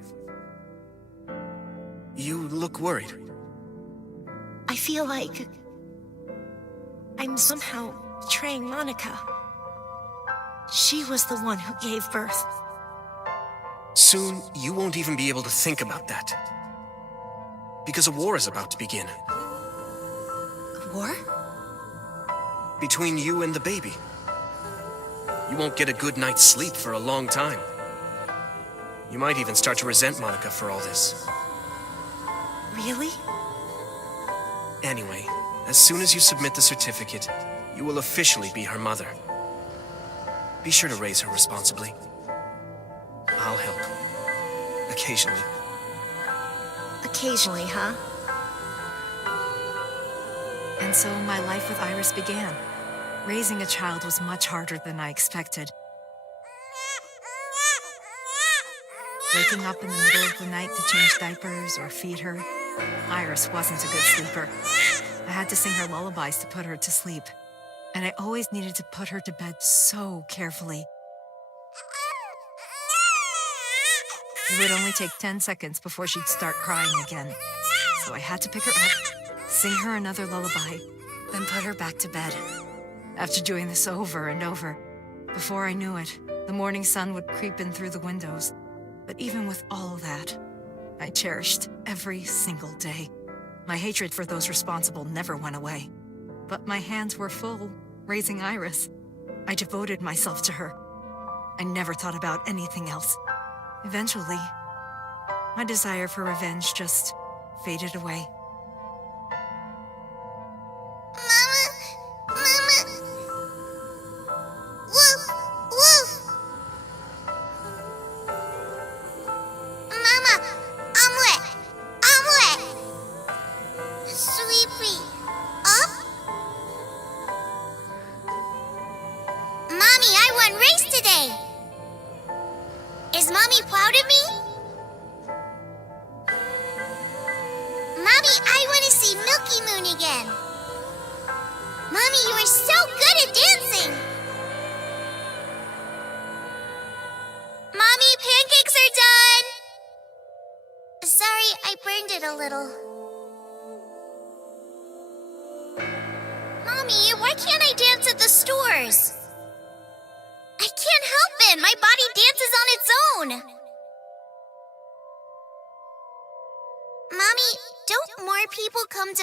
You look worried. I feel like I'm somehow betraying Monica. She was the one who gave birth. Soon, you won't even be able to think about that. Because a war is about to begin. A war? Between you and the baby. You won't get a good night's sleep for a long time. You might even start to resent Monica for all this. Really? Anyway, as soon as you submit the certificate, you will officially be her mother. Be sure to raise her responsibly. I'll help. Occasionally. Occasionally, huh? And so my life with Iris began. Raising a child was much harder than I expected. Waking up in the middle of the night to change diapers or feed her, Iris wasn't a good sleeper. I had to sing her lullabies to put her to sleep. And I always needed to put her to bed so carefully. It would only take 10 seconds before she'd start crying again. So I had to pick her up, sing her another lullaby, then put her back to bed. After doing this over and over, before I knew it, the morning sun would creep in through the windows. But even with all that, I cherished every single day. My hatred for those responsible never went away. But my hands were full, raising Iris. I devoted myself to her. I never thought about anything else. Eventually, my desire for revenge just faded away.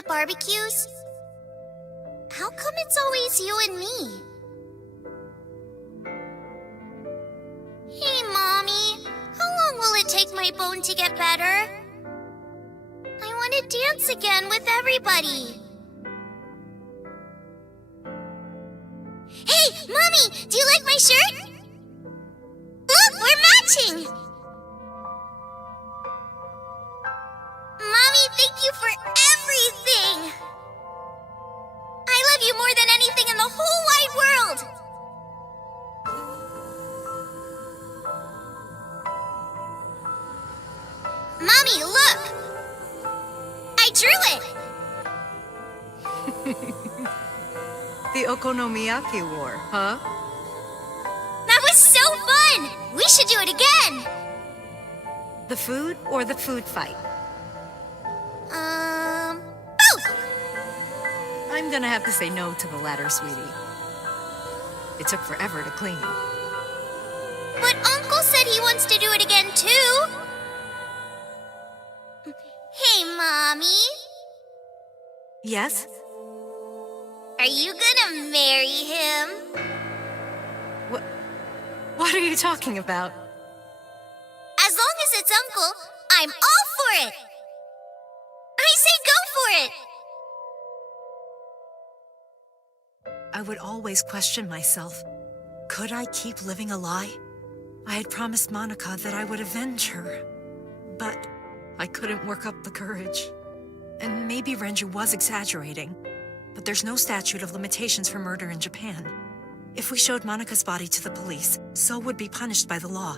Barbecues? How come it's always you and me? Hey, Mommy. How long will it take my bone to get better? I want to dance again with everybody. Hey, Mommy! Do you like my shirt? Look, we're matching! Mommy, thank you for everything! I love you more than anything in the whole wide world! Mommy, look! I drew it! The Okonomiyaki War, huh? That was so fun! We should do it again! The food or the food fight? Both! I'm gonna have to say no to the latter, sweetie. It took forever to clean. But Uncle said he wants to do it again, too. Hey, Mommy. Yes? Are you gonna marry him? What are you talking about? As long as it's Uncle, I'm all for it. I say go for it. I would always question myself. Could I keep living a lie? I had promised Monica that I would avenge her. But I couldn't work up the courage. And maybe Renju was exaggerating. But there's no statute of limitations for murder in Japan. If we showed Monika's body to the police, So would be punished by the law.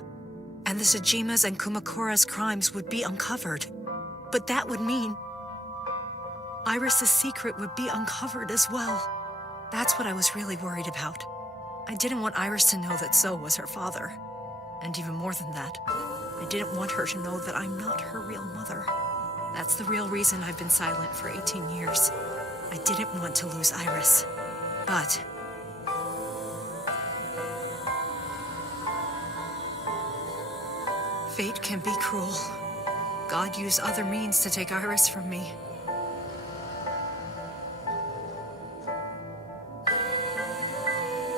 And the Tsujima's and Kumakura's crimes would be uncovered. But that would mean Iris's secret would be uncovered as well. That's what I was really worried about. I didn't want Iris to know that So was her father. And even more than that, I didn't want her to know that I'm not her real mother. That's the real reason I've been silent for 18 years. I didn't want to lose Iris. But fate can be cruel. God used other means to take Iris from me.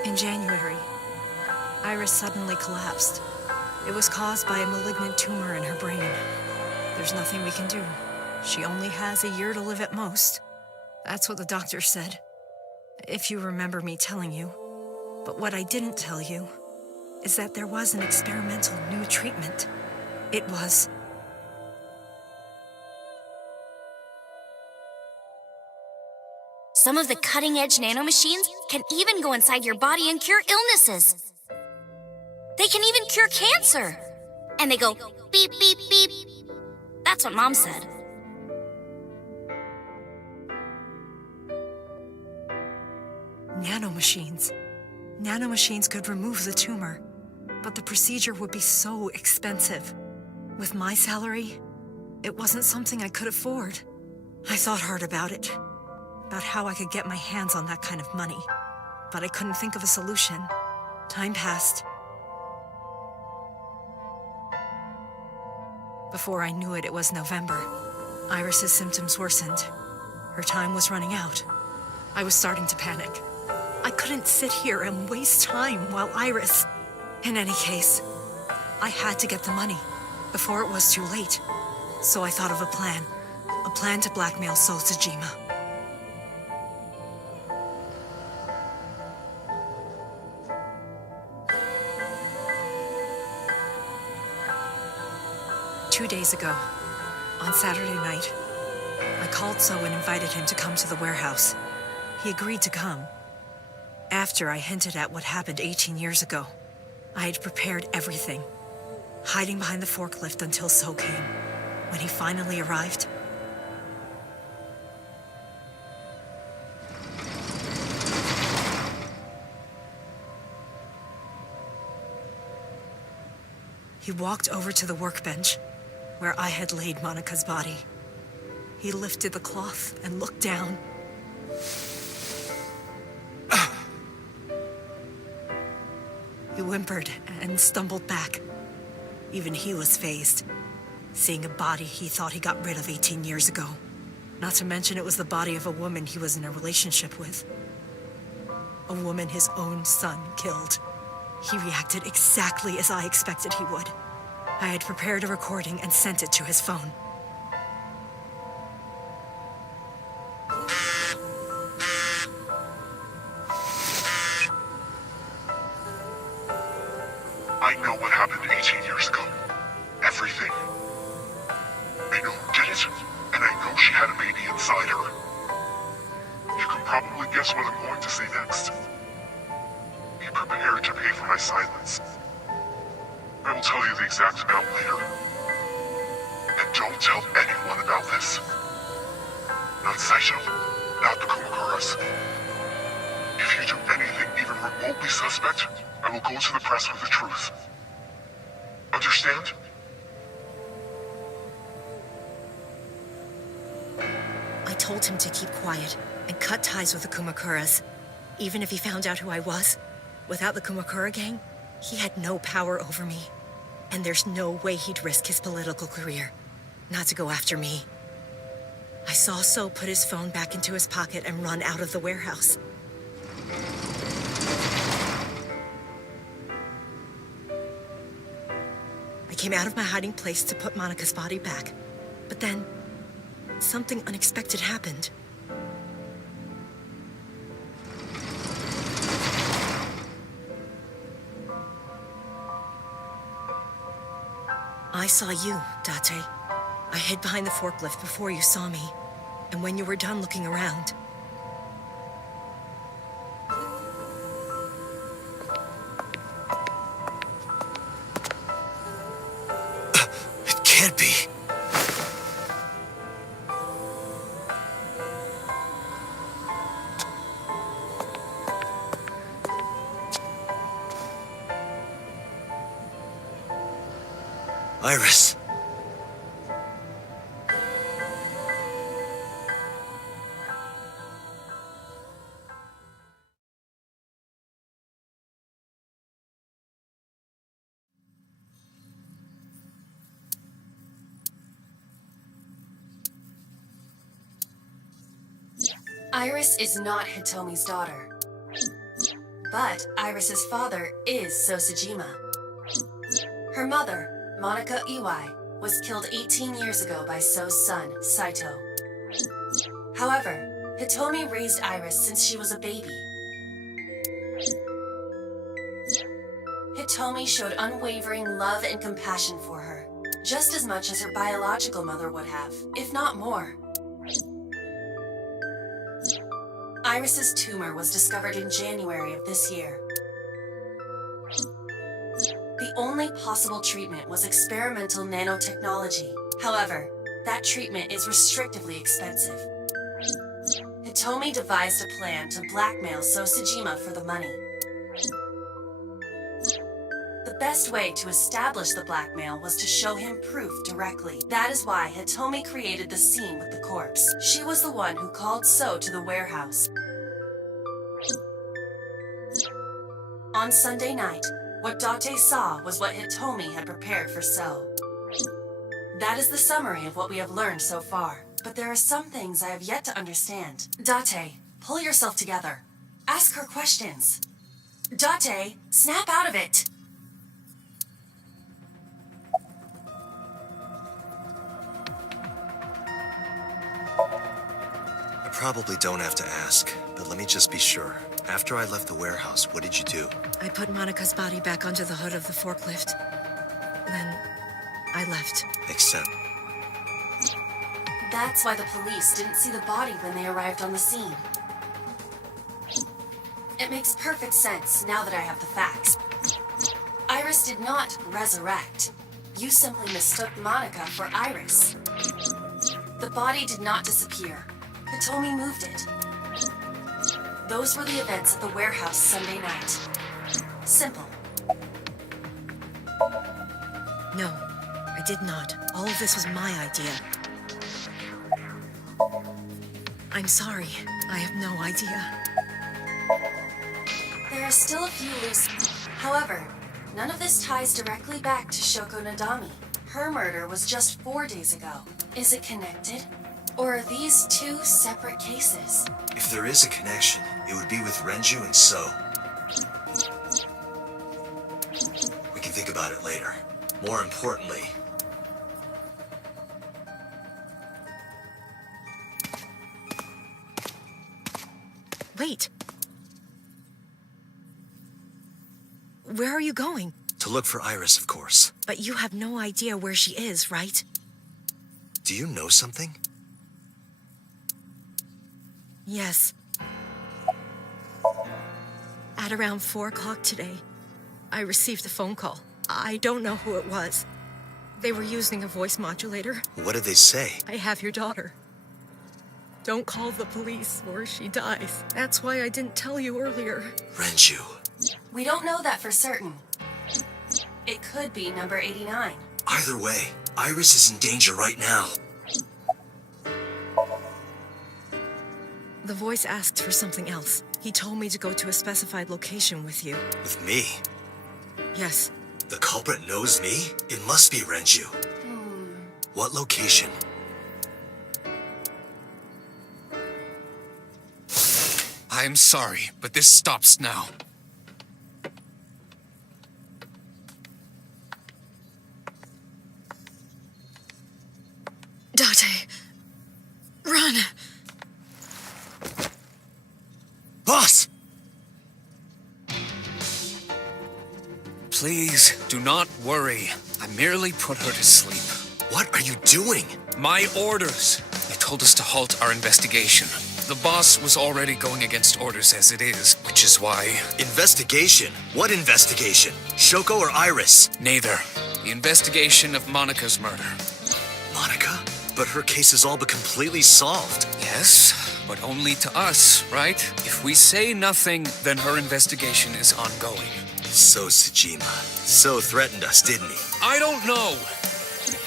In January, Iris suddenly collapsed. It was caused by a malignant tumor in her brain. There's nothing we can do. She only has a year to live at most. That's what the doctor said, if you remember me telling you. But what I didn't tell you is that there was an experimental new treatment. It was... Some of the cutting-edge nanomachines can even go inside your body and cure illnesses. They can even cure cancer. And they go beep, beep, beep. That's what Mom said. Nanomachines. Nanomachines could remove the tumor, but the procedure would be so expensive. With my salary, it wasn't something I could afford. I thought hard about it, about how I could get my hands on that kind of money, but I couldn't think of a solution. Time passed. Before I knew it, it was November. Iris's symptoms worsened. Her time was running out. I was starting to panic. I couldn't sit here and waste time while Iris... In any case, I had to get the money before it was too late. So I thought of a plan to blackmail So Tsujima. Two days ago, on Saturday night, I called So and invited him to come to the warehouse. He agreed to come. After I hinted at what happened 18 years ago, I had prepared everything, hiding behind the forklift until So came. When he finally arrived, he walked over to the workbench where I had laid Monika's body. He lifted the cloth and looked down. He whimpered and stumbled back. Even he was fazed, seeing a body he thought he got rid of 18 years ago. Not to mention it was the body of a woman he was in a relationship with. A woman his own son killed. He reacted exactly as I expected he would. I had prepared a recording and sent it to his phone. I know what happened 18 years ago. Everything. I know who did it, and I know she had a baby inside her. You can probably guess what I'm going to say next. Be prepared to pay for my silence. I will tell you the exact amount later. And don't tell anyone about this. Not Saito, not the Kumakuras. If you do anything even remotely suspect, I will go to the press with the truth. Understand? I told him to keep quiet and cut ties with the Kumakuras. Even if he found out who I was, without the Kumakura gang, he had no power over me. And there's no way he'd risk his political career, not to go after me. I saw So put his phone back into his pocket and run out of the warehouse. I came out of my hiding place to put Monika's body back. But then, something unexpected happened. I saw you, Date. I hid behind the forklift before you saw me. And when you were done looking around, can't be. Iris. Iris is not Hitomi's daughter. But Iris's father is Sosajima. Her mother, Monica Iwai, was killed 18 years ago by So's son, Saito. However, Hitomi raised Iris since she was a baby. Hitomi showed unwavering love and compassion for her, just as much as her biological mother would have, if not more. Iris's tumor was discovered in January of this year. The only possible treatment was experimental nanotechnology. However, that treatment is restrictively expensive. Hitomi devised a plan to blackmail Sosajima for the money. The best way to establish the blackmail was to show him proof directly. That is why Hitomi created the scene with the corpse. She was the one who called So to the warehouse. On Sunday night, what Date saw was what Hitomi had prepared for So. That is the summary of what we have learned so far. But there are some things I have yet to understand. Date, pull yourself together. Ask her questions. Date, snap out of it! I probably don't have to ask, but let me just be sure. After I left the warehouse, what did you do? I put Monica's body back onto the hood of the forklift. Then I left. Makes sense. That's why the police didn't see the body when they arrived on the scene. It makes perfect sense now that I have the facts. Iris did not resurrect. You simply mistook Monica for Iris. The body did not disappear. Hitomi moved it. Those were the events at the warehouse Sunday night. Simple. No, I did not. All of this was my idea. I'm sorry. I have no idea. There are still a few loose... However, none of this ties directly back to Shoko Nadami. Her murder was just 4 days ago. Is it connected? Or are these two separate cases? If there is a connection, it would be with Renju and So. We can think about it later. More importantly... Wait. Where are you going? To look for Iris, of course. But you have no idea where she is, right? Do you know something? Yes. At around 4 o'clock today, I received a phone call. I don't know who it was. They were using a voice modulator. What did they say? I have your daughter. Don't call the police or she dies. That's why I didn't tell you earlier. Renju. We don't know that for certain. It could be number 89. Either way, Iris is in danger right now. The voice asked for something else. He told me to go to a specified location with you. With me? Yes. The culprit knows me? It must be Renju. What location? I'm sorry, but this stops now. Date, run! Boss! Please, do not worry. I merely put her to sleep. What are you doing? My orders. They told us to halt our investigation. The boss was already going against orders as it is, which is why... Investigation? What investigation? Shoko or Iris? Neither. The investigation of Monica's murder. Monica? But her case is all but completely solved. Yes, but only to us, right? If we say nothing, then her investigation is ongoing. So Sejima. So threatened us, didn't he? I don't know.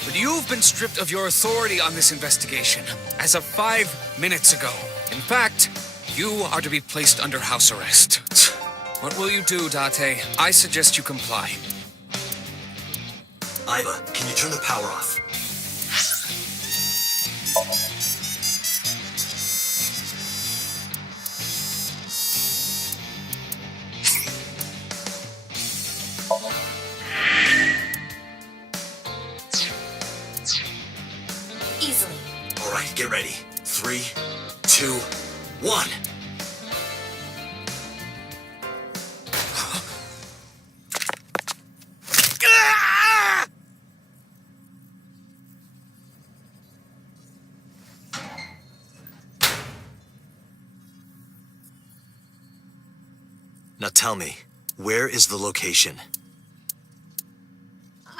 But you've been stripped of your authority on this investigation as of 5 minutes ago. In fact, you are to be placed under house arrest. What will you do, Date? I suggest you comply. Iva, can you turn the power off? Easily. All right, get ready. 3, 2, 1. Now tell me, where is the location?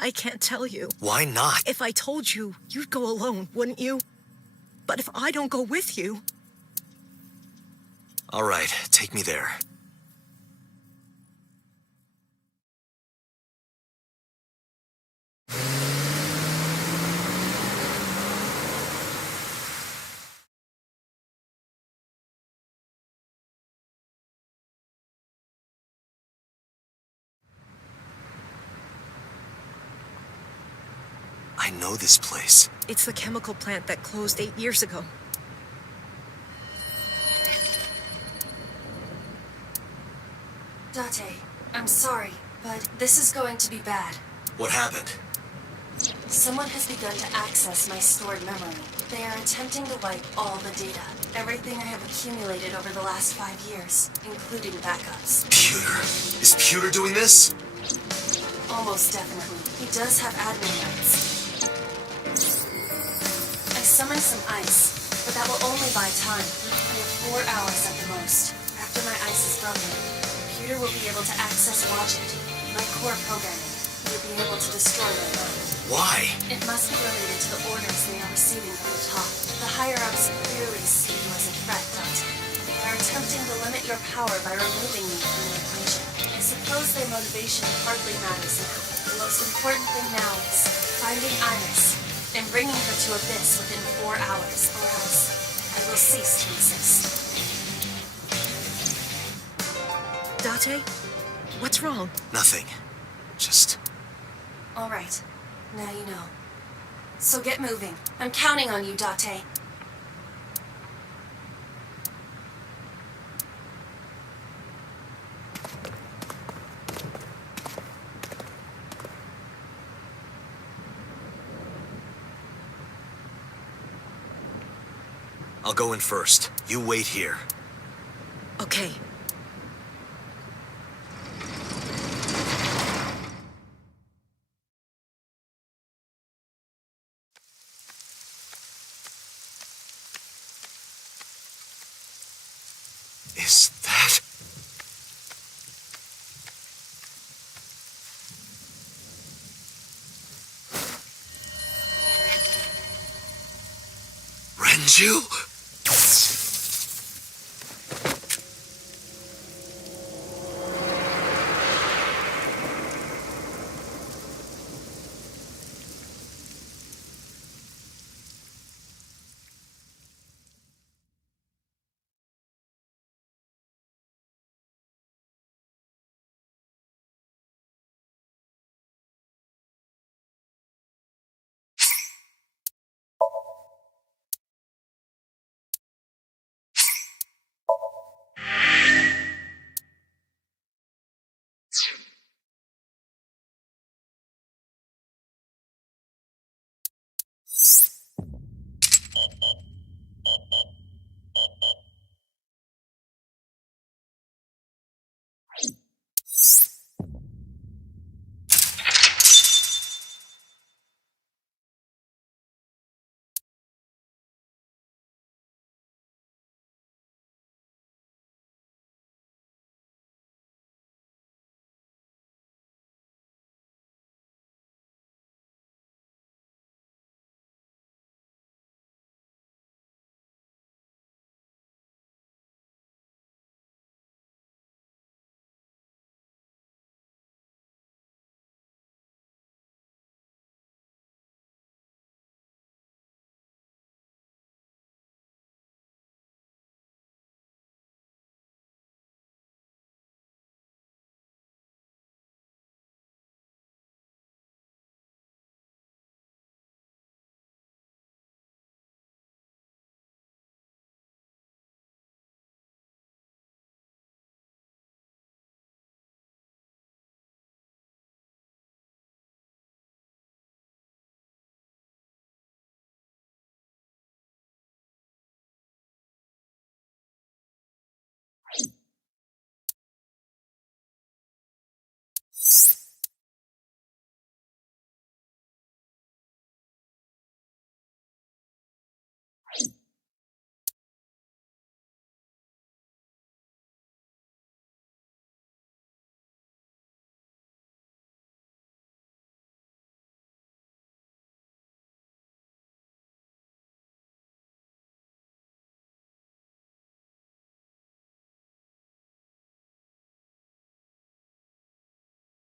I can't tell you. Why not? If I told you, you'd go alone, wouldn't you? But if I don't go with you... All right, take me there. I know this place. It's the chemical plant that closed 8 years ago. Date, I'm sorry, but this is going to be bad. What happened? Someone has begun to access my stored memory. They are attempting to wipe all the data. Everything I have accumulated over the last 5 years, including backups. Pewter. Is Pewter doing this? Almost definitely. He does have admin rights. I summoned some ice, but that will only buy time. I have 4 hours at the most. After my ice is broken, the computer will be able to access Watch It, my core programming. He will be able to destroy my mind. Why? It must be related to the orders they are receiving from the top. The higher-ups clearly see you as a threat, Dante. They are attempting to limit your power by removing me from the equation. I suppose their motivation hardly matters now. The most important thing now is finding Iris and bringing her to Abyss within 4 hours, or else I will cease to exist. Date? What's wrong? Nothing. Just... All right. Now you know. So get moving. I'm counting on you, Date. I'll go in first. You wait here. Okay. Is that... Renju?